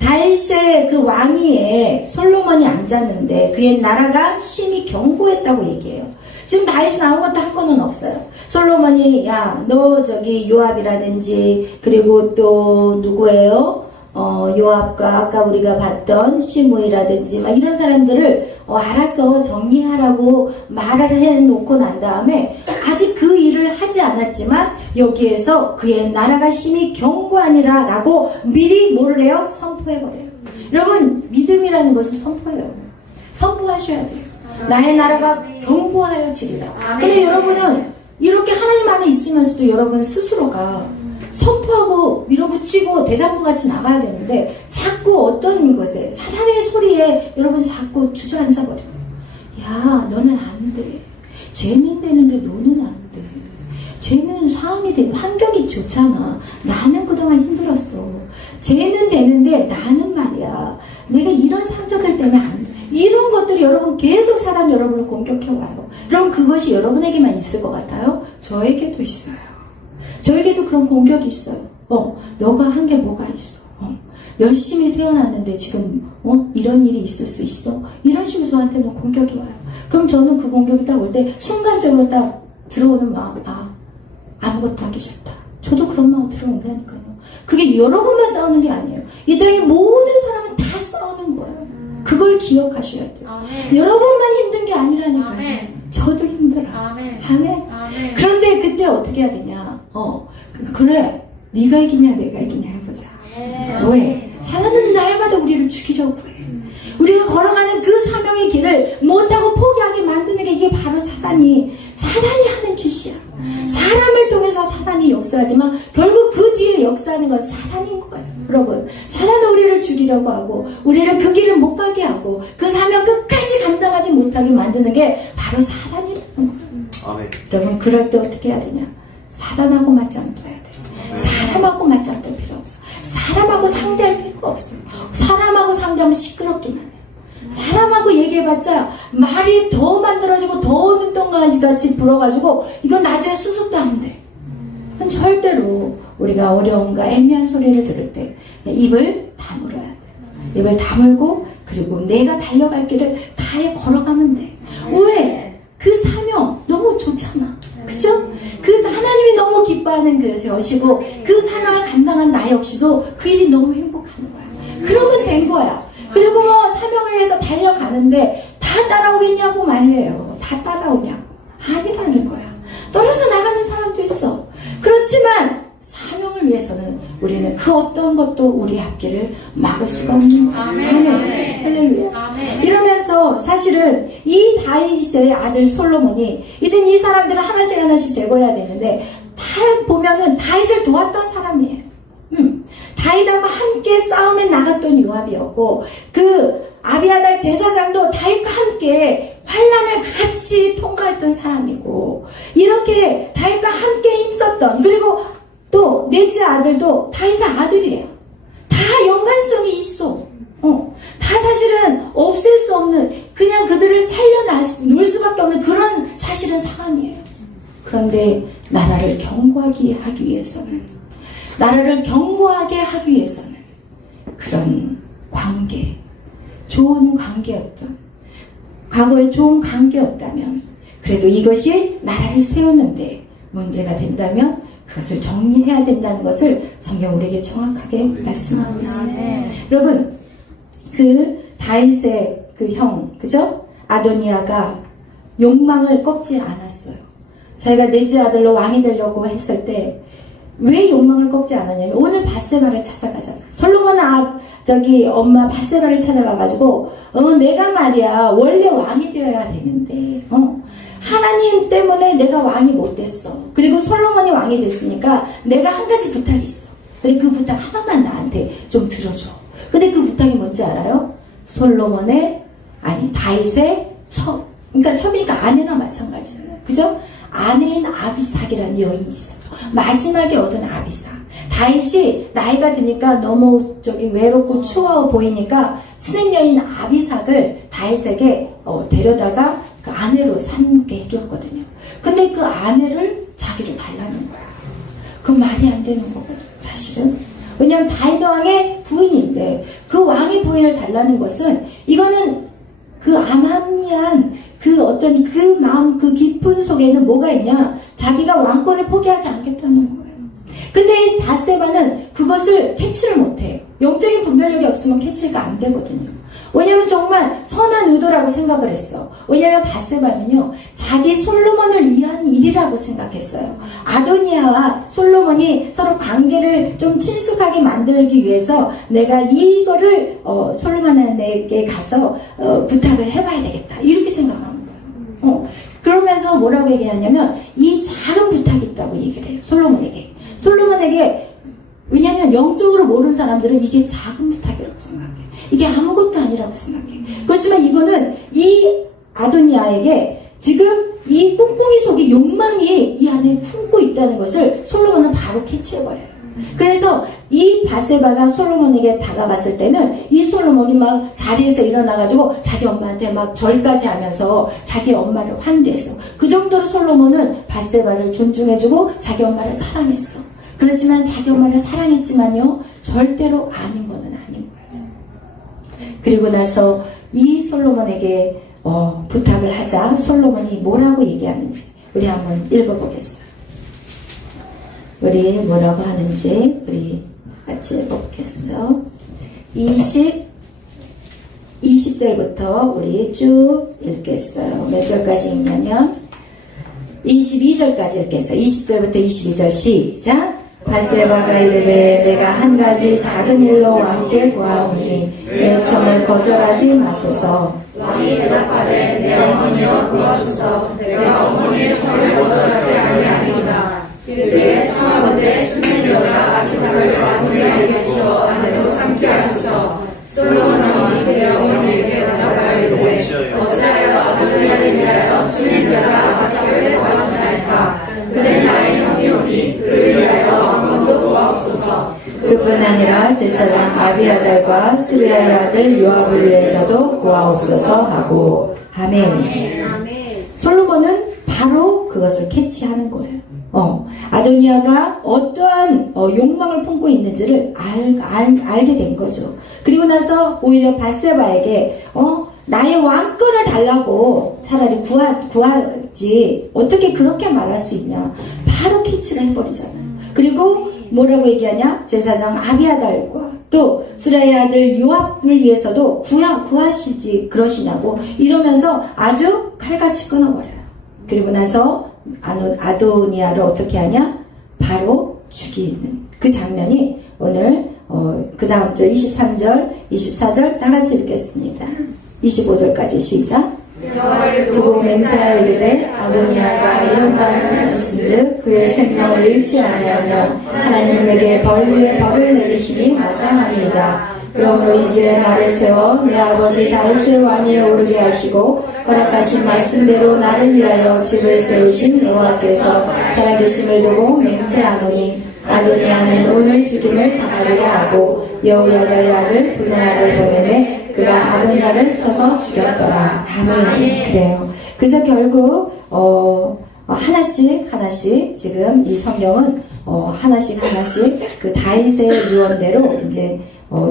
다윗의 그 왕위에 솔로몬이 앉았는데 그의 나라가 심히 견고했다고 얘기해요. 지금 다윗이 나온 것도 한 건은 없어요. 솔로몬이 너 저기 요압이라든지 그리고 또 누구예요? 요압과 아까 우리가 봤던 시므이라든지 막 이런 사람들을 알아서 정리하라고 말을 해놓고 난 다음에 아직 그 일을 일을 하지 않았지만 여기에서 그의 나라가 심히 견고하니라 라고 미리 뭐를 해요? 선포해버려요. 여러분, 믿음이라는 것은 선포예요. 선포하셔야 돼요. 나의 나라가 견고하여지리라. 근데 여러분은 이렇게 하나님 안에 있으면서도 여러분 스스로가 선포하고 밀어붙이고 대장부같이 나가야 되는데 자꾸 어떤 것에 사단의 소리에 여러분 자꾸 주저앉아 버려요. 야, 너는 안 돼. 쟤는 되는데 너는 안 돼. 쟤는 상황이 돼. 환경이 좋잖아. 나는 그동안 힘들었어. 쟤는 되는데 나는 말이야. 내가 이런 상처들 때문에 안 돼. 이런 것들이 여러분 계속 사단 여러분을 공격해와요. 그럼 그것이 여러분에게만 있을 것 같아요? 저에게도 있어요. 저에게도 그런 공격이 있어요. 너가 한 게 뭐가 있어? 열심히 세워놨는데 지금 이런 일이 있을 수 있어? 이런 식으로 저한테는 공격이 와요. 그럼 저는 그 공격이 딱 올 때 순간적으로 딱 들어오는 마음, 아무것도 하기 싫다. 저도 그런 마음 들어온다니까요. 그게 여러분만 싸우는 게 아니에요. 이 땅의 모든 사람은 다 싸우는 거예요. 그걸 기억하셔야 돼요. 아멘. 여러분만 힘든 게 아니라니까요. 아멘. 저도 힘들어요. 아멘. 아멘. 아멘. 그런데 그때 어떻게 해야 되냐? 그래, 네가 이기냐 내가 이기냐 해보자. 아멘. 왜? 사단은 날마다 우리를 죽이려고 해. 우리가 걸어가는 그 사명의 길을 못하고 포기하게 만드는 게 이게 바로 사단이 하는 짓이야. 사람을 통해서 사단이 역사하지만 결국 그 뒤에 역사하는 건 사단인 거예요. 여러분, 사단은 우리를 죽이려고 하고 우리를 그 길을 못 가게 하고 그 사명 끝까지 감당하지 못하게 만드는 게 바로 사단이라는 거예요. 아멘. 여러분, 그럴 때 어떻게 해야 되냐? 사단하고 맞짱 떠야 돼요. 사람하고 맞짱 뜰 필요 없어. 사람하고 상대할 필요가 없어요. 사람하고 상대하면 시끄럽기만 해요. 사람하고 얘기해봤자 말이 더 만들어지고 더 눈동강아지 같이 불어가지고 이건 나중에 수습도 안 돼. 그건 절대로 우리가 어려움과 애매한 소리를 들을 때 입을 다물어야 돼. 입을 다물고 그리고 내가 달려갈 길을 다해 걸어가면 돼. 왜? 그 사명 너무 좋잖아. 그죠? 그 하나님이 너무 기뻐하는 것이고 그 사명을 감당한 나 역시도 그 일이 너무 행복한 거야. 그러면 된 거야. 그리고 사명을 위해서 달려가는데 다 따라오겠냐고 말이에요. 다 따라오냐고. 아니라는 거야. 떨어져 나가는 사람도 있어. 그렇지만 사명을 위해서는 우리는 그 어떤 것도 우리 앞길을 막을 수가 없는 거야. 아멘. 할렐루야. 이러면서 사실은 이 다윗의 아들 솔로몬이 이제 이 사람들을 하나씩 하나씩 제거해야 되는데 다 보면은 다윗을 도왔던 사람이에요. 다윗하고 함께 싸움에 나갔던 요압이었고 그 아비아달 제사장도 다윗과 함께 환란을 같이 통과했던 사람이고 이렇게 다윗과 함께 힘썼던 그리고 또 넷째 아들도 다윗의 아들이에요. 다 연관성이 있어. 다 사실은 없앨 수 없는 그냥 그들을 살려놓을 수밖에 없는 그런 사실은 상황이에요. 그런데 나라를 견고하게 하기 위해서는 나라를 견고하게 하기 위해서는 그런 관계, 좋은 관계였던 과거에 좋은 관계였다면 그래도 이것이 나라를 세우는데 문제가 된다면 그것을 정리해야 된다는 것을 성경 우리에게 정확하게 말씀하고 있습니다. 여러분, 그 다윗의 그 형, 그죠? 아도니아가 욕망을 꺾지 않았어요. 자기가 넷째 아들로 왕이 되려고 했을 때 왜 욕망을 꺾지 않았냐면 오늘 밧세바를 찾아가잖아. 솔로몬 엄마 밧세바를 찾아가가지고 내가 말이야 원래 왕이 되어야 되는데 하나님 때문에 내가 왕이 못 됐어. 그리고 솔로몬이 왕이 됐으니까 내가 한 가지 부탁이 있어. 근데 그 부탁 하나만 나한테 좀 들어줘. 근데 그 부탁이 뭔지 알아요? 다윗의 첩. 그러니까 첩이니까 아내나 마찬가지잖아요. 그죠? 아내인 아비삭이라는 여인이 있었어. 마지막에 얻은 아비삭. 다윗이 나이가 드니까 너무 외롭고 추워 보이니까 스냅 여인 아비삭을 다윗에게 데려다가 그 아내로 삼게 해줬거든요. 근데 그 아내를 자기를 달라는 거야. 그건 말이 안 되는 거거든, 사실은. 왜냐하면 다윗 왕의 부인인데 그 왕의 부인을 달라는 것은 이거는 그 암암리한 그 어떤 그 마음 그 깊은 속에는 뭐가 있냐? 자기가 왕권을 포기하지 않겠다는 거예요. 근데 밧세바는 그것을 캐치를 못해. 영적인 분별력이 없으면 캐치가 안 되거든요. 왜냐면 정말 선한 의도라고 생각을 했어. 왜냐면 밧세바는요 자기 솔로몬을 위한 일이라고 좋다고 생각했어요. 아도니아와 솔로몬이 서로 관계를 좀 친숙하게 만들기 위해서 내가 이거를 솔로몬에게 가서 부탁을 해봐야 되겠다 이렇게 생각하는 거예요. 그러면서 뭐라고 얘기하냐면 이 작은 부탁이 있다고 얘기를 해요. 솔로몬에게 왜냐하면 영적으로 모르는 사람들은 이게 작은 부탁이라고 생각해. 이게 아무것도 아니라고 생각해. 그렇지만 이거는 이 아도니아에게 지금 이 꿍꿍이 속에 욕망이 이 안에 품고 있다는 것을 솔로몬은 바로 캐치해버려요. 그래서 이 바세바가 솔로몬에게 다가갔을 때는 이 솔로몬이 막 자리에서 일어나가지고 자기 엄마한테 막 절까지 하면서 자기 엄마를 환대했어. 그 정도로 솔로몬은 바세바를 존중해주고 자기 엄마를 사랑했어. 그렇지만 자기 엄마를 사랑했지만요 절대로 아닌 거는 아닌 거예요. 그리고 나서 이 솔로몬에게 부탁을 하자 솔로몬이 뭐라고 얘기하는지 우리 한번 읽어보겠어요. 우리 뭐라고 하는지 우리 같이 읽어보겠어요. 20절부터 우리 쭉 읽겠어요. 몇 절까지 읽냐면 22절까지 읽겠어요. 20절부터 22절 시작. 바세바가 이르되 내가 한 가지 작은 일로 왕께 구하오니 내 청을 거절하지 마소서. 왕이 대답하되 내 어머니여 구하소서. 내가 어머니의 청을 거절하지 아니하리이다. 이르되 청하건대 수는 여자 아기사를 아도니아에게 주어 아내로 삼게 하소서. 솔로몬 왕이 그의 어머니에게 대답하여 어찌하여 아도니아를 위하여 수는 여자 아기사를 구하시나이까. 그는 나의 형이오니 그를 위하여 왕권도 구하옵소서. 그뿐 아니라 제사장 아비아달과 수리아의 아들 요압을 위해서도 구하옵소서 하고. 아멘. 솔로몬은 바로 그것을 캐치하는 거예요. 아도니아가 어떠한 욕망을 품고 있는지를 알게 된 거죠. 그리고 나서 오히려 바세바에게 나의 왕권을 달라고 차라리 구하지 어떻게 그렇게 말할 수 있냐. 바로 캐치를 해버리잖아요. 그리고 뭐라고 얘기하냐. 제사장 아비아달과 또 수라의 아들 요압을 위해서도 구하시지 그러시냐고 이러면서 아주 칼같이 끊어버려요. 그리고 나서 아도니아를 어떻게 하냐? 바로 죽이는 그 장면이 오늘 그 다음 절 23절 24절 다 같이 읽겠습니다. 25절까지 시작. 두고 맹세하여 이르되 아도니아가 이런 바는 있은즉 그의 생명을 잃지 아니하면 하나님은 내게 벌 위에 벌을 내리시니 마땅하니이다. 그러므로 이제 나를 세워 내 아버지 다윗의 왕위에 오르게 하시고 허락하신 말씀대로 나를 위하여 집을 세우신 여호와께서 살아계심을 두고 맹세하노니 아도니아는 오늘 죽임을 당하리라 하고 여호야다의 아들 분야를 보내매 그가 아도니아를 쳐서 죽였더라. 아멘. 그래요. 그래서 결국 하나씩 지금 이 성경은 하나씩 그 다윗의 유언대로 이제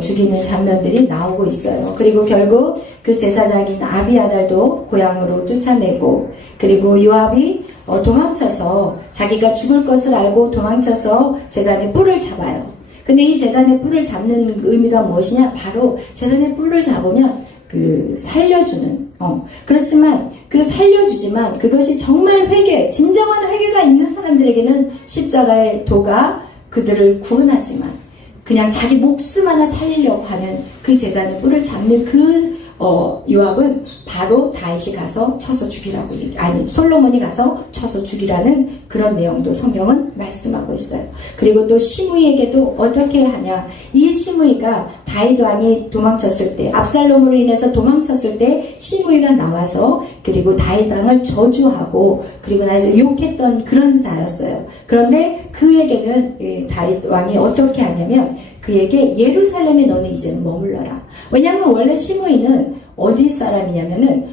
죽이는 장면들이 나오고 있어요. 그리고 결국 그 제사장인 아비아달도 고향으로 쫓아내고 그리고 요압이 도망쳐서 자기가 죽을 것을 알고 도망쳐서 제단의 뿔을 잡아요. 근데 이 제단의 뿔을 잡는 의미가 무엇이냐? 바로 제단의 뿔을 잡으면 그 살려주는 그렇지만 그 살려주지만 그것이 정말 진정한 회개가 있는 사람들에게는 십자가의 도가 그들을 구원하지만 그냥 자기 목숨 하나 살리려고 하는 그 제단의 뿔을 잡는 요압은 바로 다윗이 가서 쳐서 죽이라고 솔로몬이 가서 쳐서 죽이라는 그런 내용도 성경은 말씀하고 있어요. 그리고 또 시므이에게도 어떻게 하냐. 이 시므이가 다윗 왕이 도망쳤을 때 압살롬으로 인해서 도망쳤을 때 시므이가 나와서 그리고 다윗 왕을 저주하고 그리고 나서 욕했던 그런 자였어요. 그런데 그에게는 다윗 왕이 어떻게 하냐면 그에게 예루살렘에 너는 이제는 머물러라. 왜냐하면 원래 시므이는 어디 사람이냐면은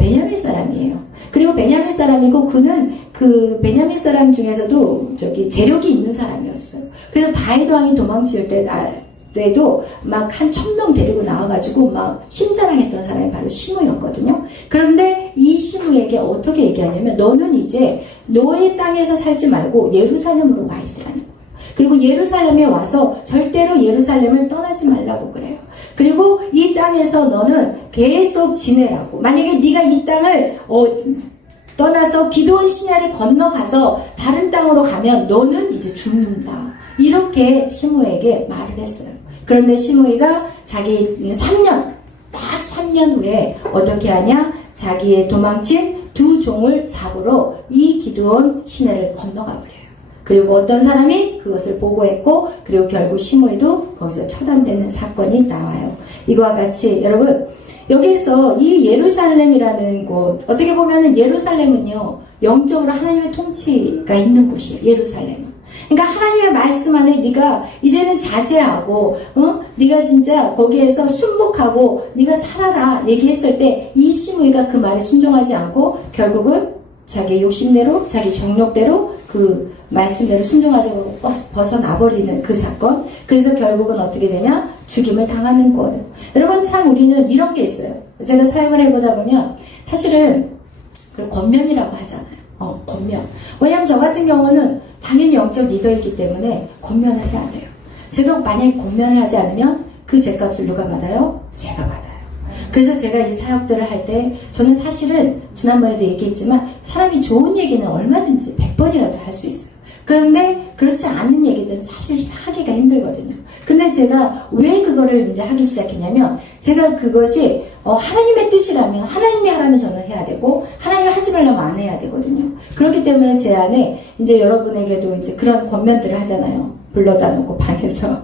베냐민 사람이에요. 그리고 베냐민 사람이고 그는 그 베냐민 사람 중에서도 재력이 있는 사람이었어요. 그래서 다윗 왕이 도망칠 때도 막 한 1000명 데리고 나와가지고 막 힘자랑했던 사람이 바로 시므이였거든요. 그런데 이 시므이에게 어떻게 얘기하냐면 너는 이제 너의 땅에서 살지 말고 예루살렘으로 와 있으라는 거예요. 그리고 예루살렘에 와서 절대로 예루살렘을 떠나지 말라고 그래요. 그리고 이 땅에서 너는 계속 지내라고. 만약에 네가 이 땅을 떠나서 기드온 시내를 건너가서 다른 땅으로 가면 너는 이제 죽는다. 이렇게 시므에게 말을 했어요. 그런데 시므이가 자기 3년, 딱 3년 후에 어떻게 하냐? 자기의 도망친 두 종을 잡으러 이 기드온 시내를 건너가 버려요. 그리고 어떤 사람이 그것을 보고했고, 그리고 결국 시므이도 거기서 처단되는 사건이 나와요. 이거와 같이 여러분, 여기에서 이 예루살렘이라는 곳, 어떻게 보면은 예루살렘은요, 영적으로 하나님의 통치가 있는 곳이에요. 예루살렘은. 그러니까 하나님의 말씀 안에 네가 이제는 자제하고, 네가 진짜 거기에서 순복하고 네가 살아라 얘기했을 때 이 시므이가 그 말에 순종하지 않고 결국은 자기 욕심대로, 자기 정욕대로 그 말씀대로 순종하지 않고 벗어나버리는 그 사건. 그래서 결국은 어떻게 되냐? 죽임을 당하는 거예요. 여러분, 참 우리는 이런 게 있어요. 제가 사역을 해보다 보면 사실은 그걸 권면이라고 하잖아요. 권면. 왜냐하면 저 같은 경우는 당연히 영적 리더이기 때문에 권면을 해야 돼요. 제가 만약에 권면을 하지 않으면 그 죗값을 누가 받아요? 제가 받아요. 그래서 제가 이 사역들을 할 때 저는 사실은 지난번에도 얘기했지만 사람이 좋은 얘기는 얼마든지 100번이라도 할 수 있어요. 그런데 그렇지 않은 얘기들은 사실 하기가 힘들거든요. 근데 제가 왜 그거를 이제 하기 시작했냐면, 제가 그것이 하나님의 뜻이라면, 하나님이 하라면 저는 해야 되고, 하나님이 하지 말라면 안 해야 되거든요. 그렇기 때문에 제 안에 이제 여러분에게도 이제 그런 권면들을 하잖아요. 불러다 놓고 방에서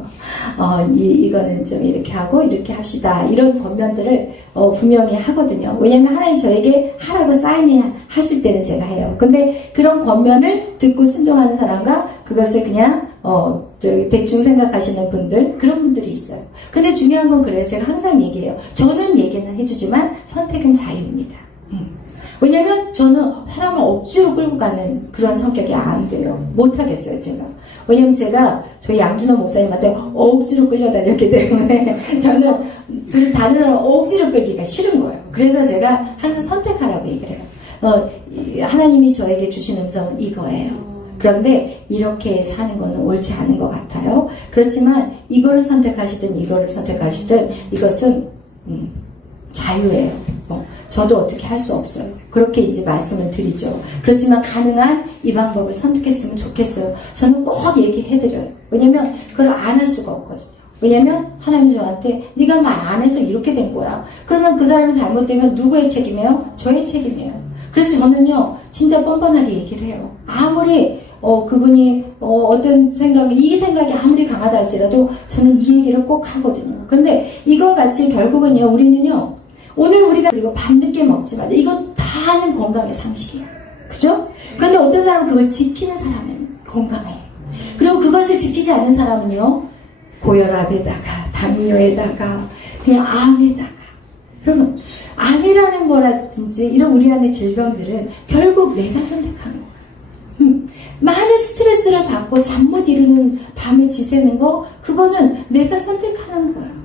이거는 좀 이렇게 하고 이렇게 합시다, 이런 권면들을 분명히 하거든요. 왜냐면 하나님 저에게 하라고 사인하실 때는 제가 해요. 근데 그런 권면을 듣고 순종하는 사람과 그것을 그냥 대충 생각하시는 분들, 그런 분들이 있어요. 근데 중요한 건 그래요. 제가 항상 얘기해요. 저는 얘기는 해주지만 선택은 자유입니다. 왜냐면 저는 사람을 억지로 끌고 가는 그런 성격이 안 돼요. 못하겠어요, 제가. 왜냐면 제가 저희 양준호 목사님한테 억지로 끌려다녔기 때문에 저는 다른 사람을 억지로 끌기가 싫은 거예요. 그래서 제가 항상 선택하라고 얘기를 해요. 하나님이 저에게 주신 음성은 이거예요. 그런데 이렇게 사는 거는 옳지 않은 것 같아요. 그렇지만 이거를 선택하시든 이거를 선택하시든 이것은 자유예요. 저도 어떻게 할 수 없어요. 그렇게 이제 말씀을 드리죠. 그렇지만 가능한 이 방법을 선택했으면 좋겠어요. 저는 꼭 얘기해드려요. 왜냐면 그걸 안 할 수가 없거든요. 왜냐면 하나님 저한테 네가 말 안 해서 이렇게 된 거야. 그러면 그 사람이 잘못되면 누구의 책임이에요? 저의 책임이에요. 그래서 저는요, 진짜 뻔뻔하게 얘기를 해요. 아무리 그분이 어떤 생각이, 이 생각이 아무리 강하다 할지라도 저는 이 얘기를 꼭 하거든요. 그런데 이거 같이 결국은요, 우리는요, 오늘 우리가 그리고 밤늦게 먹지 말자, 이거 다는 건강의 상식이에요. 그죠? 그런데 어떤 사람은 그걸 지키는 사람은 건강해요. 그리고 그것을 지키지 않는 사람은요, 고혈압에다가 당뇨에다가 그냥 암에다가. 여러분, 암이라는 거라든지 이런 우리 안의 질병들은 결국 내가 선택하는 거예요. 많은 스트레스를 받고 잠 못 이루는 밤을 지새는 거, 그거는 내가 선택하는 거예요.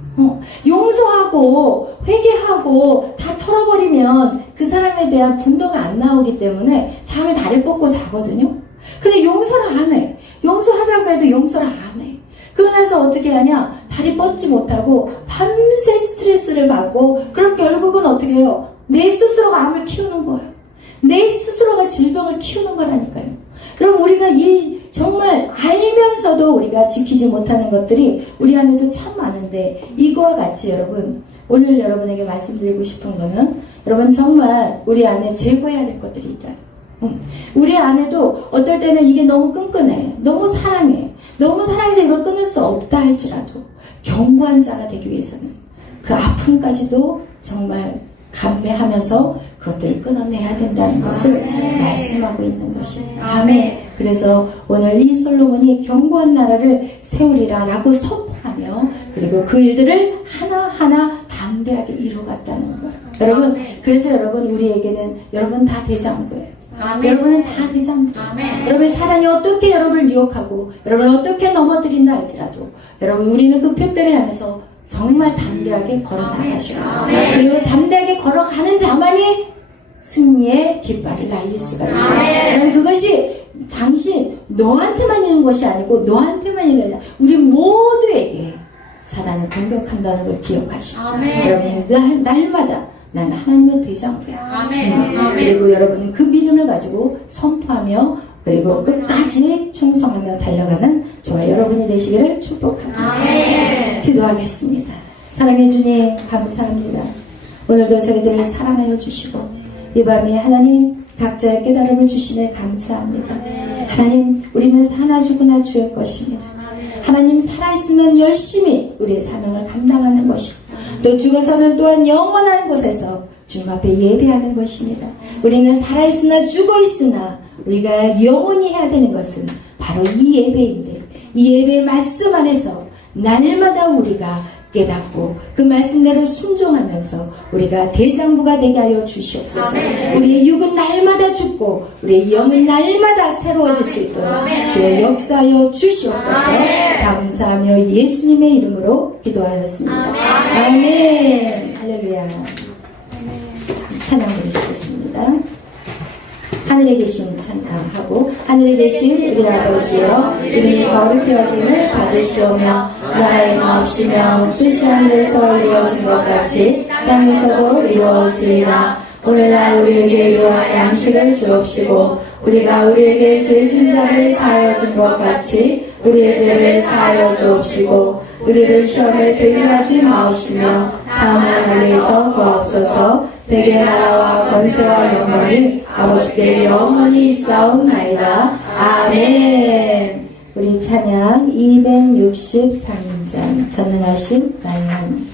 용서하고 회개하고 다 털어버리면 그 사람에 대한 분노가 안 나오기 때문에 잠을 다리 뻗고 자거든요. 근데 용서를 안 해. 용서하자고 해도 용서를 안 해. 그러면서 어떻게 하냐? 다리 뻗지 못하고 밤새 스트레스를 받고, 그럼 결국은 어떻게 해요? 내 스스로가 암을 키우는 거예요. 내 스스로가 질병을 키우는 거라니까요. 그럼 우리가 정말 알면서도 우리가 지키지 못하는 것들이 우리 안에도 참 많은데, 이거와 같이 여러분, 오늘 여러분에게 말씀드리고 싶은 거는, 여러분 정말 우리 안에 제거해야 될 것들이 있다. 우리 안에도 어떨 때는 이게 너무 끈끈해, 너무 사랑해, 너무 사랑해서 이걸 끊을 수 없다 할지라도 견고한 자가 되기 위해서는 그 아픔까지도 정말 감내하면서 그것들을 끊어내야 된다는 것을 말씀하고 있는 것입니다. 아멘. 그래서 오늘 이 솔로몬이 견고한 나라를 세우리라 라고 선포하며, 그리고 그 일들을 하나하나 담대하게 이루어갔다는 거예요. 여러분, 그래서 여러분, 우리에게는 여러분 다 대장부예요. 아멘. 여러분은 다 대장부. 여러분, 사단이 어떻게 여러분을 유혹하고 여러분을 어떻게 넘어뜨린다 할지라도 여러분, 우리는 그 표대를 향해서 정말 담대하게 걸어 나가셔야 돼요. 그리고 담대하게 걸어가는 자만이 승리의 깃발을 날릴 수가 있어요. 여러분, 그것이 당신 너한테만 있는 것이 아니고 너한테만 있는 게 아니라 우리 모두에게 사단을 공격한다는 걸 기억하시고, 여러분이 날마다 난 하나님의 대장부야. 아멘. 그리고 여러분은 그 믿음을 가지고 선포하며 그리고 끝까지 충성하며 달려가는 저와 여러분이 되시기를 축복합니다. 아멘. 기도하겠습니다. 사랑해 주님 감사합니다. 오늘도 저희들을 사랑하여 주시고 이 밤에 하나님 각자의 깨달음을 주시네 감사합니다. 하나님 우리는 사나 죽으나 주의 것입니다. 하나님 살아있으면 열심히 우리의 사명을 감당하는 것이고 또 죽어서는 또한 영원한 곳에서 주님 앞에 예배하는 것입니다. 우리는 살아있으나 죽어있으나 우리가 영원히 해야 되는 것은 바로 이 예배인데 이 예배의 말씀 안에서 날마다 우리가 깨닫고 그 말씀대로 순종하면서 우리가 대장부가 되게 하여 주시옵소서. 우리의 육은 날마다 죽고 우리의 영은 날마다 새로워질 수 있도록 주의 역사하여 주시옵소서. 감사하며 예수님의 이름으로 기도하였습니다. 아멘. 할렐루야. 찬양 부르시겠습니다. 하늘에 계신 찬양하고 하늘에 계신 우리 아버지여 이름이 거룩히 여김을 받으시오며 나라의 마옵시며 뜻이 하늘에서 이루어진 것 같이 땅에서도 이루어지리라. 오늘날 우리에게 이러한 양식을 주옵시고 우리가 우리에게 죄진 자를 사하여 준 것 같이 우리의 죄를 사하여 주옵시고 우리를 시험에 들게 하지 마옵시며 다만 하늘에서 거없소서. 대개 나라와 권세와 영광이 아버지께 영원히 있사옵나이다. 아멘. 우리 찬양 263장 전능하신 나의 하나님.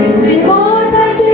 전능하신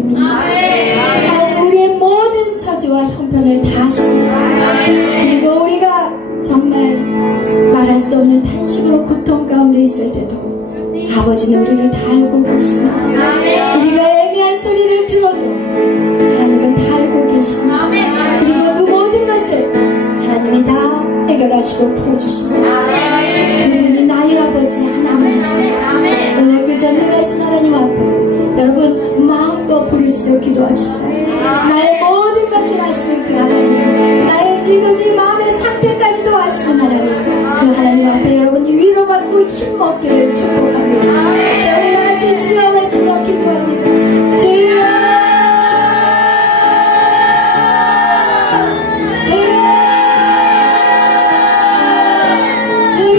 하나님입니다. 하나님 우리의 모든 처지와 형편을 다 아십니다. 그리고 우리가 정말 말할 수 없는 탄식으로 고통 가운데 있을 때도 아버지는 우리를 다 알고 계십니다. 우리가 애매한 소리를 들어도 하나님은 다 알고 계십니다. 그리고 그 모든 것을 하나님이 다 해결하시고 풀어주십니다. 그분이 나의 아버지 하나님이십니다. 오늘 그 전능하신 하나님 앞에 여러분 마음껏 부르짖어 기도합시다. 나의 모든 것을 아시는 그 하나님, 나의 지금 이 마음의 상태까지도 아시는 하나님, 그 하나님 앞에 여러분이 위로받고 힘 얻기를 축복합니다. 그래서 우리 같이 주여 외치며 기도합니다. 주여, 주여, 주여. 주여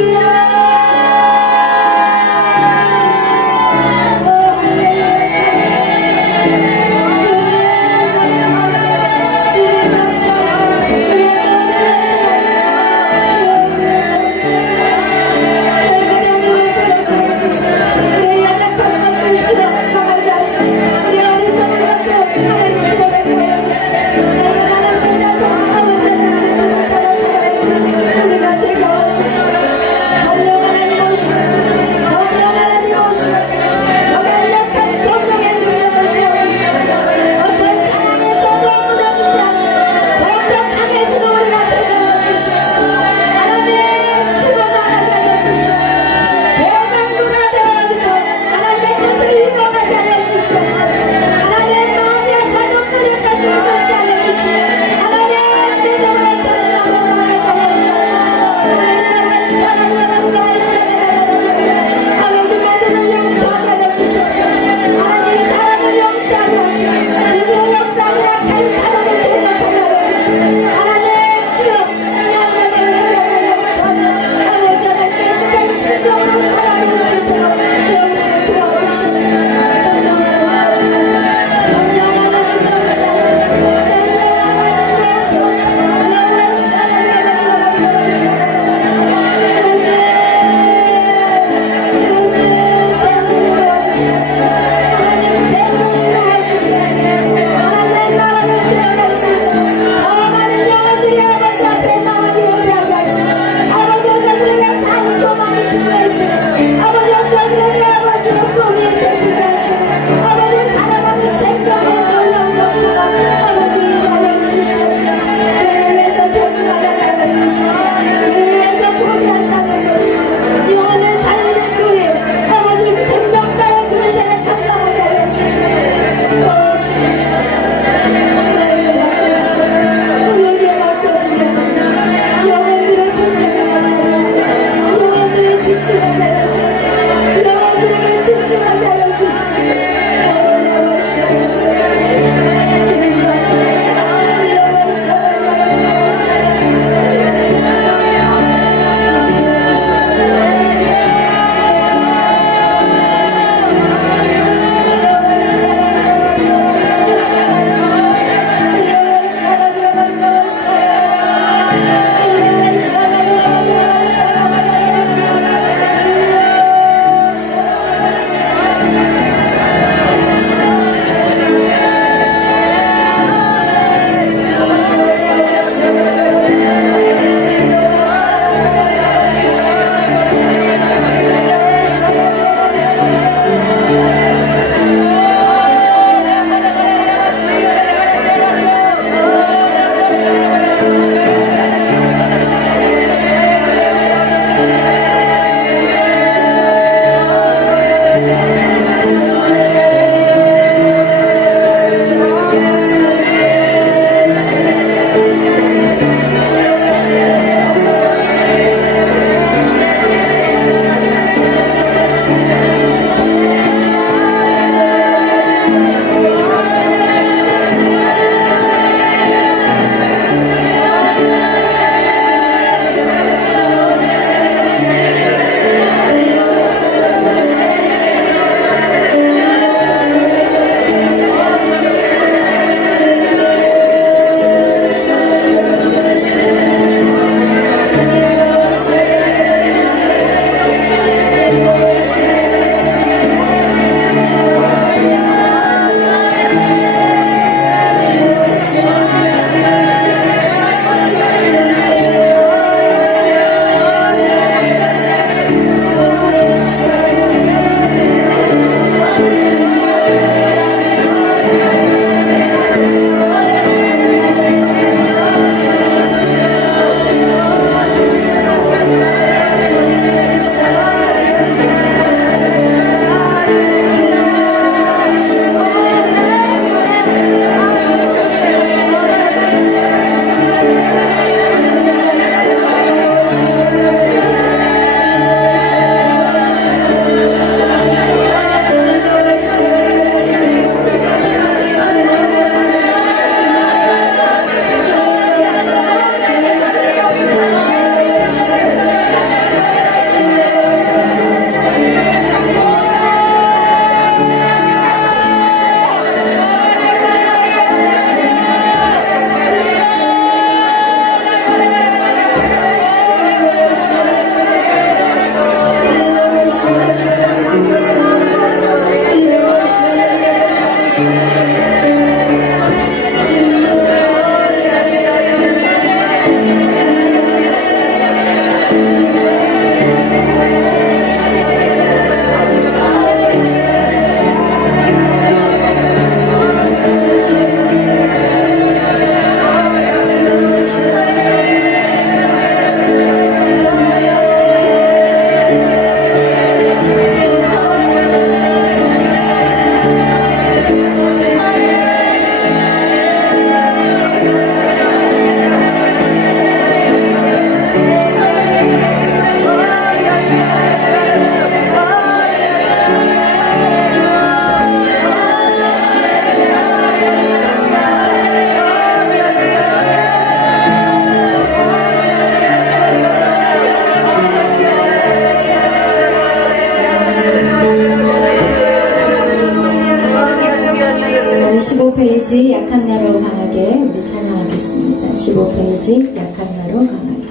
15페이지 약한 나로 강하게 우리 찬양하겠습니다. 15페이지 약한 나로 강하게.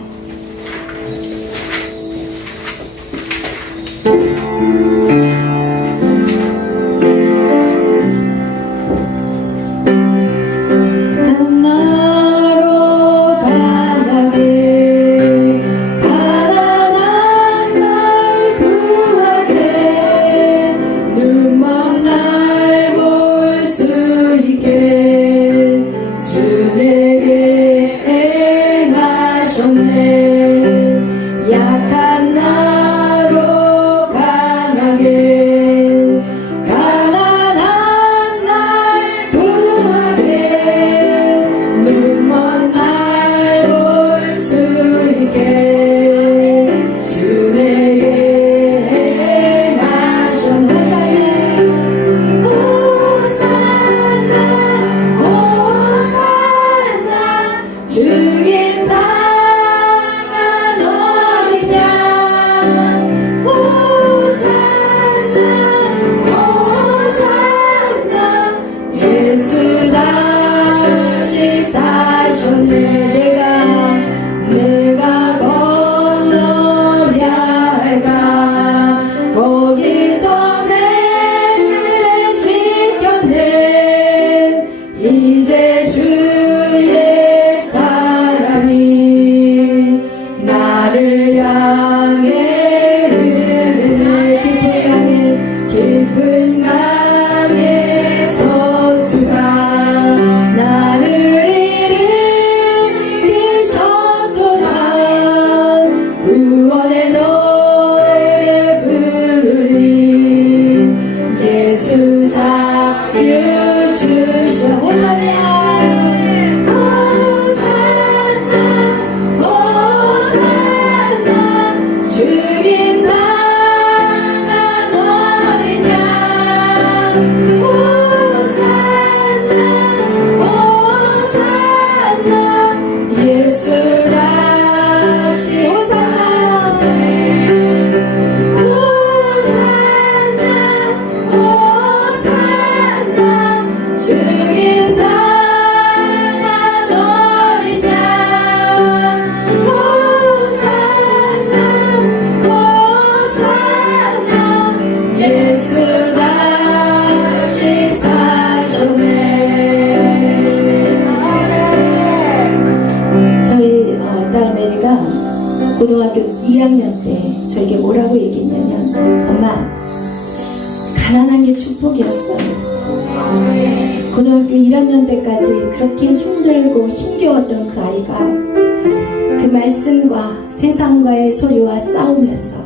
약한 나로 강하게 가난한 날 구하게 눈먼 날 볼 수 있게 주 내게 행하셨네. 약한 나로 강하게 가난한 날 구하게 눈먼 날 볼 수 있게 주 내게 행하셨네. 호산나 호산나 죽임 당한 어린 양. 호산나 호산나 예수 다시 사셨네. 내가 건너야 할까. 거기서 내 죄 씻겼네. 이제 주의 사랑이 나를 향해 흐르네. 깊은 강에 서주가 나를 일으키셨도다. 구원의 노래 부르리. 예수 자유 주셔. 호산나 호산나 호산나 죽임 당한 어린 양. 호산나 호산나 예수 다시 호산나 호산나 호산나 죽임 당한 어린 양. 호산나 호산나 예수 다시 사셨네. 저희 딸 메리가 고등학교 2학년 때 저에게 뭐라고 얘기했냐면, 엄마, 가난한 게 축복이었어요. 고등학교 1학년 때까지 그렇게 힘들고 힘겨웠던 그 아이가 그 말씀과 세상과의 소리와 싸우면서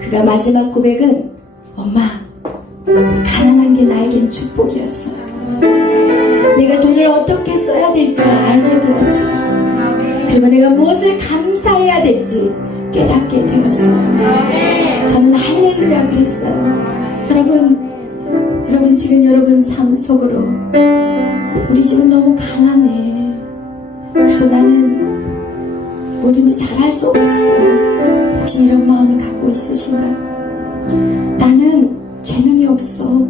그가 마지막 고백은, 엄마, 가난한 게 나에겐 축복이었어요. 내가 돈을 어떻게 써야 될지를 알게 되었어요. 그리고 내가 무엇을 감사해야 될지 깨닫게 되었어요. 저는 할렐루야 그랬어요. 여러분 지금 여러분 삶 속으로 우리 집은 너무 가난해. 그래서 나는 뭐든지 잘할 수 없어. 혹시 이런 마음을 갖고 있으신가요? 나는 재능이 없어.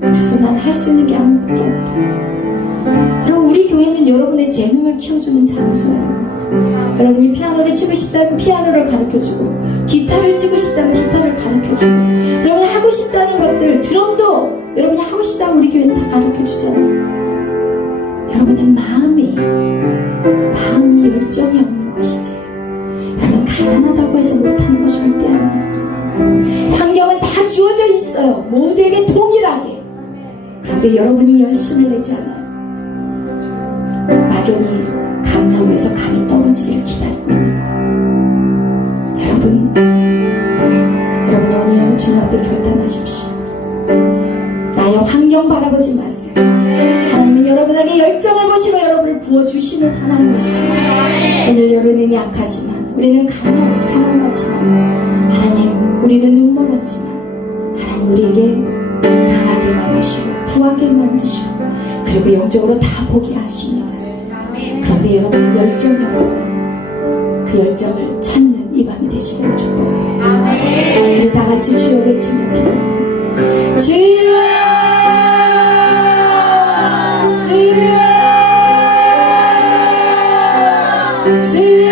그래서 난 할 수 있는 게 아무것도 없다. 그럼 우리 교회는 여러분의 재능을 키워주는 장소예요. 여러분이 피아노를 치고 싶다면 피아노를 가르쳐주고, 기타를 치고 싶다면 기타를 가르쳐주고, 여러분이 하고 싶다는 것들, 드럼도 여러분이 하고 싶다면 우리 교회는 다 가르쳐 주잖아요. 여러분의 마음이 열정이 없는 것이지. 여러분 가난하다고 해서 못하는 것이 절대 아니에요. 환경은 다 주어져 있어요. 모두에게 동일하게. 그런데 여러분이 열심을 내지 않아요. 막연히 감나무에서 감이 떨어지기를 기다리고 있는 거예요. 여러분이 오늘 주님 앞에 결단하십시오. 나의 환경 바라보지 마세요. 하나님은 여러분에게 열정을 보시고 여러분을 부어주시는 하나님이시죠. 오늘 여러분은 약하지만, 우리는 가난하지만, 하나님 우리는 눈멀었지만 하나님 우리에게 강하게 만드시고 부하게 만드시고 그리고 영적으로 다 보게 하십니다. 그런데 여러분은 열정이 없어요. 그 열정을 찾는 이 밤이 되시기를 축복합니다. 우리 다 같이 주여 외치며 기도합니다. 주여, 주여, 주여.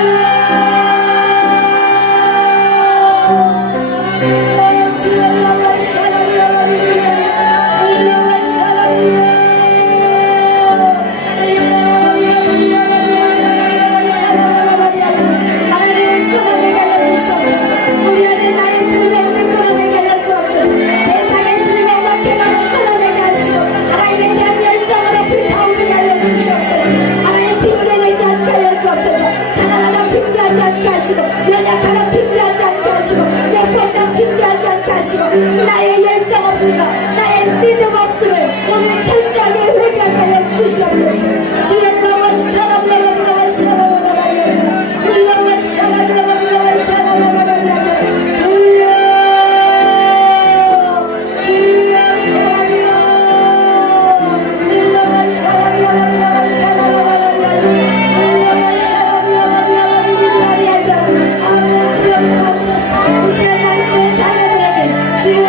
우리 안에 나의 질병을 끌어내게 하여 주옵소서. 세상의 질병과 개방을 끌어내게 하시고 하나님에 대한 열정으로 불타오르게 하여 주시옵소서. 하나님 핑계내지 않게 하여 주옵소서. 가난하다 핑계하지 않게 하시고 연약하다 핑계하지 않게 하시고 못한다 핑계하지 않게 하시고 나의 열정 없음과 나의 믿음 없음을 오늘 철저하게 회개하게 하여 주시옵소서. 주의 명을 샤라블라블라블라 샤라블라블라블라 울라블라 샤라블라블라 샤라블라블라 주여 주여 샤라블라 울라블라 샤라블라블라 샤라블라블라 울라블라 샤라블라블라 아멘. 주옵소서. 이 시간 당신의 자녀들에게 주여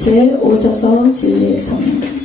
27 오소서 진리의 성령.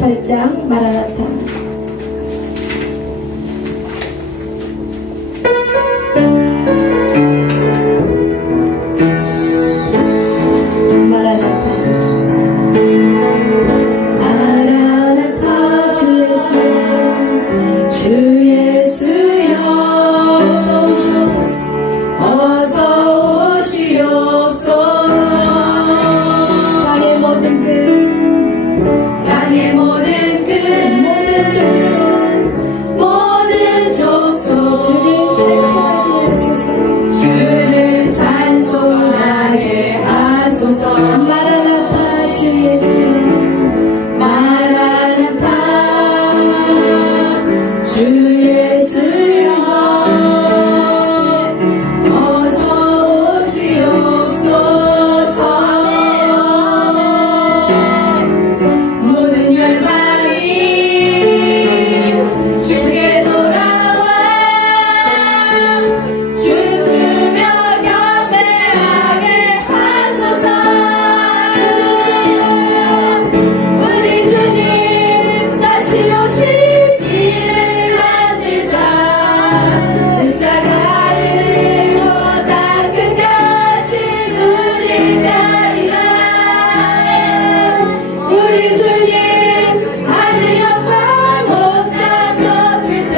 58장 마라나타. 마라나타 주 예수 주 예수여 어서 오시옵소서 어서 오시옵소서 땅의 모든 끝 땅의 모든 끝 모든 족속 주를 찬송하게 하소서 마라나타 주 예수 마라나타 주 예수여 어서 오시옵소서 모든 열방이 주께 돌아와 춤추며 경배하게 하소서 우리 주님 다시 오실 길을 만들자 십자가를 들고 땅끝까지 우리 가리라 우리 주님 하늘 영광 온 땅 덮을 때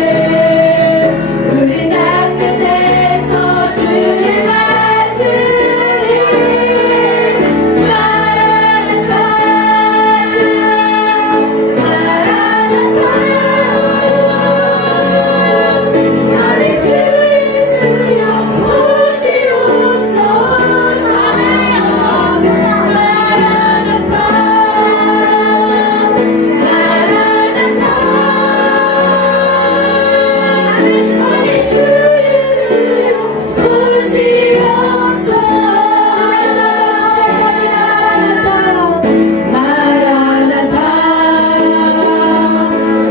우리 땅끝에서 주를 맞으리 마라나타 주 마라나타 주 아멘 주 예수여 오시옵소서 마라나타 아멘 주 예수여 오시옵소서 마라나타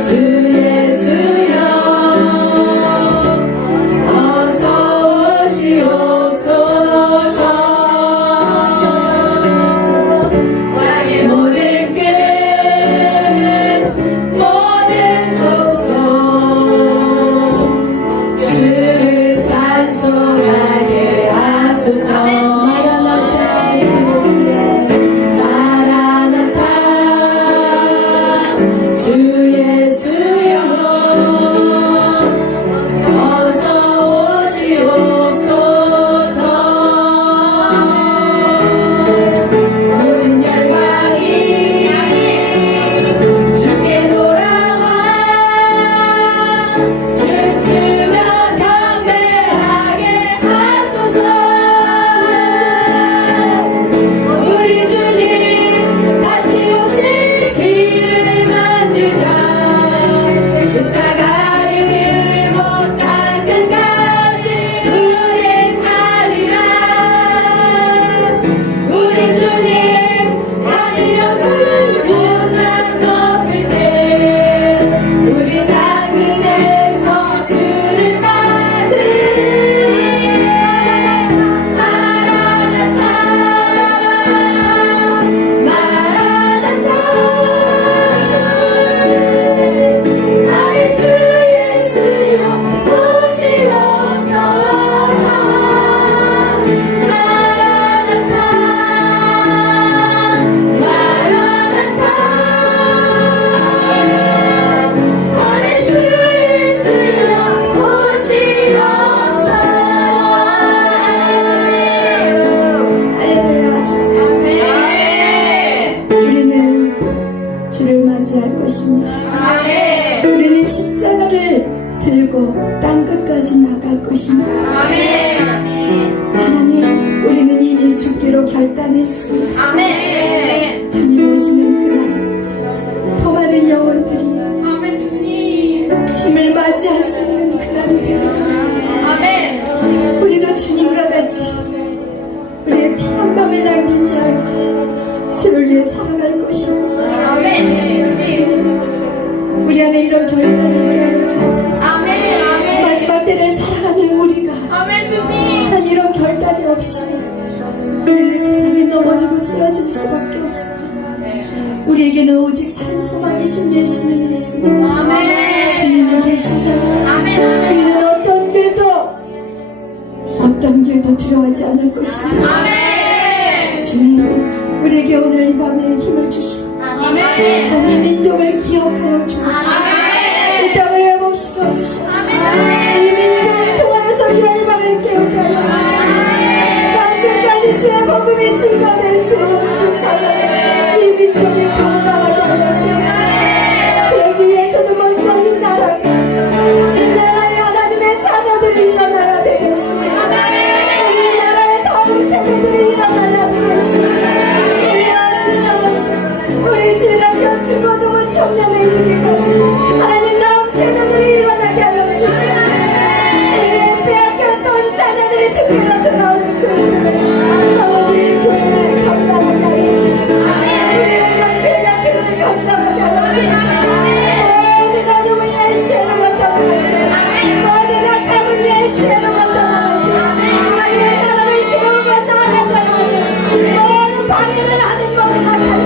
주 예수여 어서 오시옵소서 땅의 모든 끝 모든 족속 주를 찬송하게 하소서 마라나타 주 예수여 마라나타 주 예수여 어서 오시옵소서 모든 열방이 주께 돌아와 춤추며 경배하게 하소서 우리 주님 다시 오실 길을 만들자 십자가를 들고 땅끝까지 우린 가리라 우리 주님 다시 오실 문안 덮을 때 우리 땅끝에서 주를 맞으리 마라나타 마라나타 아멘 주 예수여 오시옵소서 마라나타 마라나타 아멘 주 예수여 오시옵소서 할렐루야 우리는 주를 맞이할 것입니다. 우리는 십자가를 들고 땅끝까지 나갈 것입니다. 하나님 우리는 이미 죽기로 결단했습니다. 주님 오시는 그날 더 많은 영혼들이 주님을 맞이할 수 있는 그날이 되리라. 우리도 주님과 같이 우리의 피 한 방울 남기지 않고 주를 위해 살아갈 것입니다. 주님 우리 안에 이런 결단이 있게 하여 주옵소서. 마지막 때를 살아가는 우리가 하나님 이런 결단이 없이 우리는 세상에 넘어지고 쓰러질 수밖에 없습니다. 우리에게는 오직 사는 소망이신 예수님이 있습니다. 아멘. 주님이 계신다면 아멘. 우리는 어떤 길도 두려워하지 않을 것입니다. 아멘. 주님, 우리에게 오늘 이 밤에 힘을 주시고 아멘. 이 민족을 기억하여 주옵소서. 이 땅을 회복시켜 주시옵소서. 이 민족을 통하여서 열방을 깨우게 하여 주시옵소서. 땅 끝까지 주의 복음이 증가될 수 있는 그 사랑을 이 민족이 감당하게 하여 주옵소서. 그러기 위해서도 먼저 이 나라에 하나님의 자녀들이 일어나야 되겠습니다. 우리 나라의 다음 세대들이 일어나야 되겠습니다. 우리 어린 영혼들, 우리 지력견 중고등부 청년에 이르기까지 하나님 다음 세대들이 일어나게 하여 주시옵소서. 우리의 빼앗겼던 자녀들이 주께로 돌아오는 그들을 아버지 교회를 감당하게 하여 주시옵소서. 우리의 명쾌한 그들을 감당하게 하여 주시옵소서. 모든 어둠의 예수를 나타나죠. 모든 악함은 예수를 나타나죠. 하나님의 나라를 세우고 나아가자는 모든 방해를 하는 모든 악함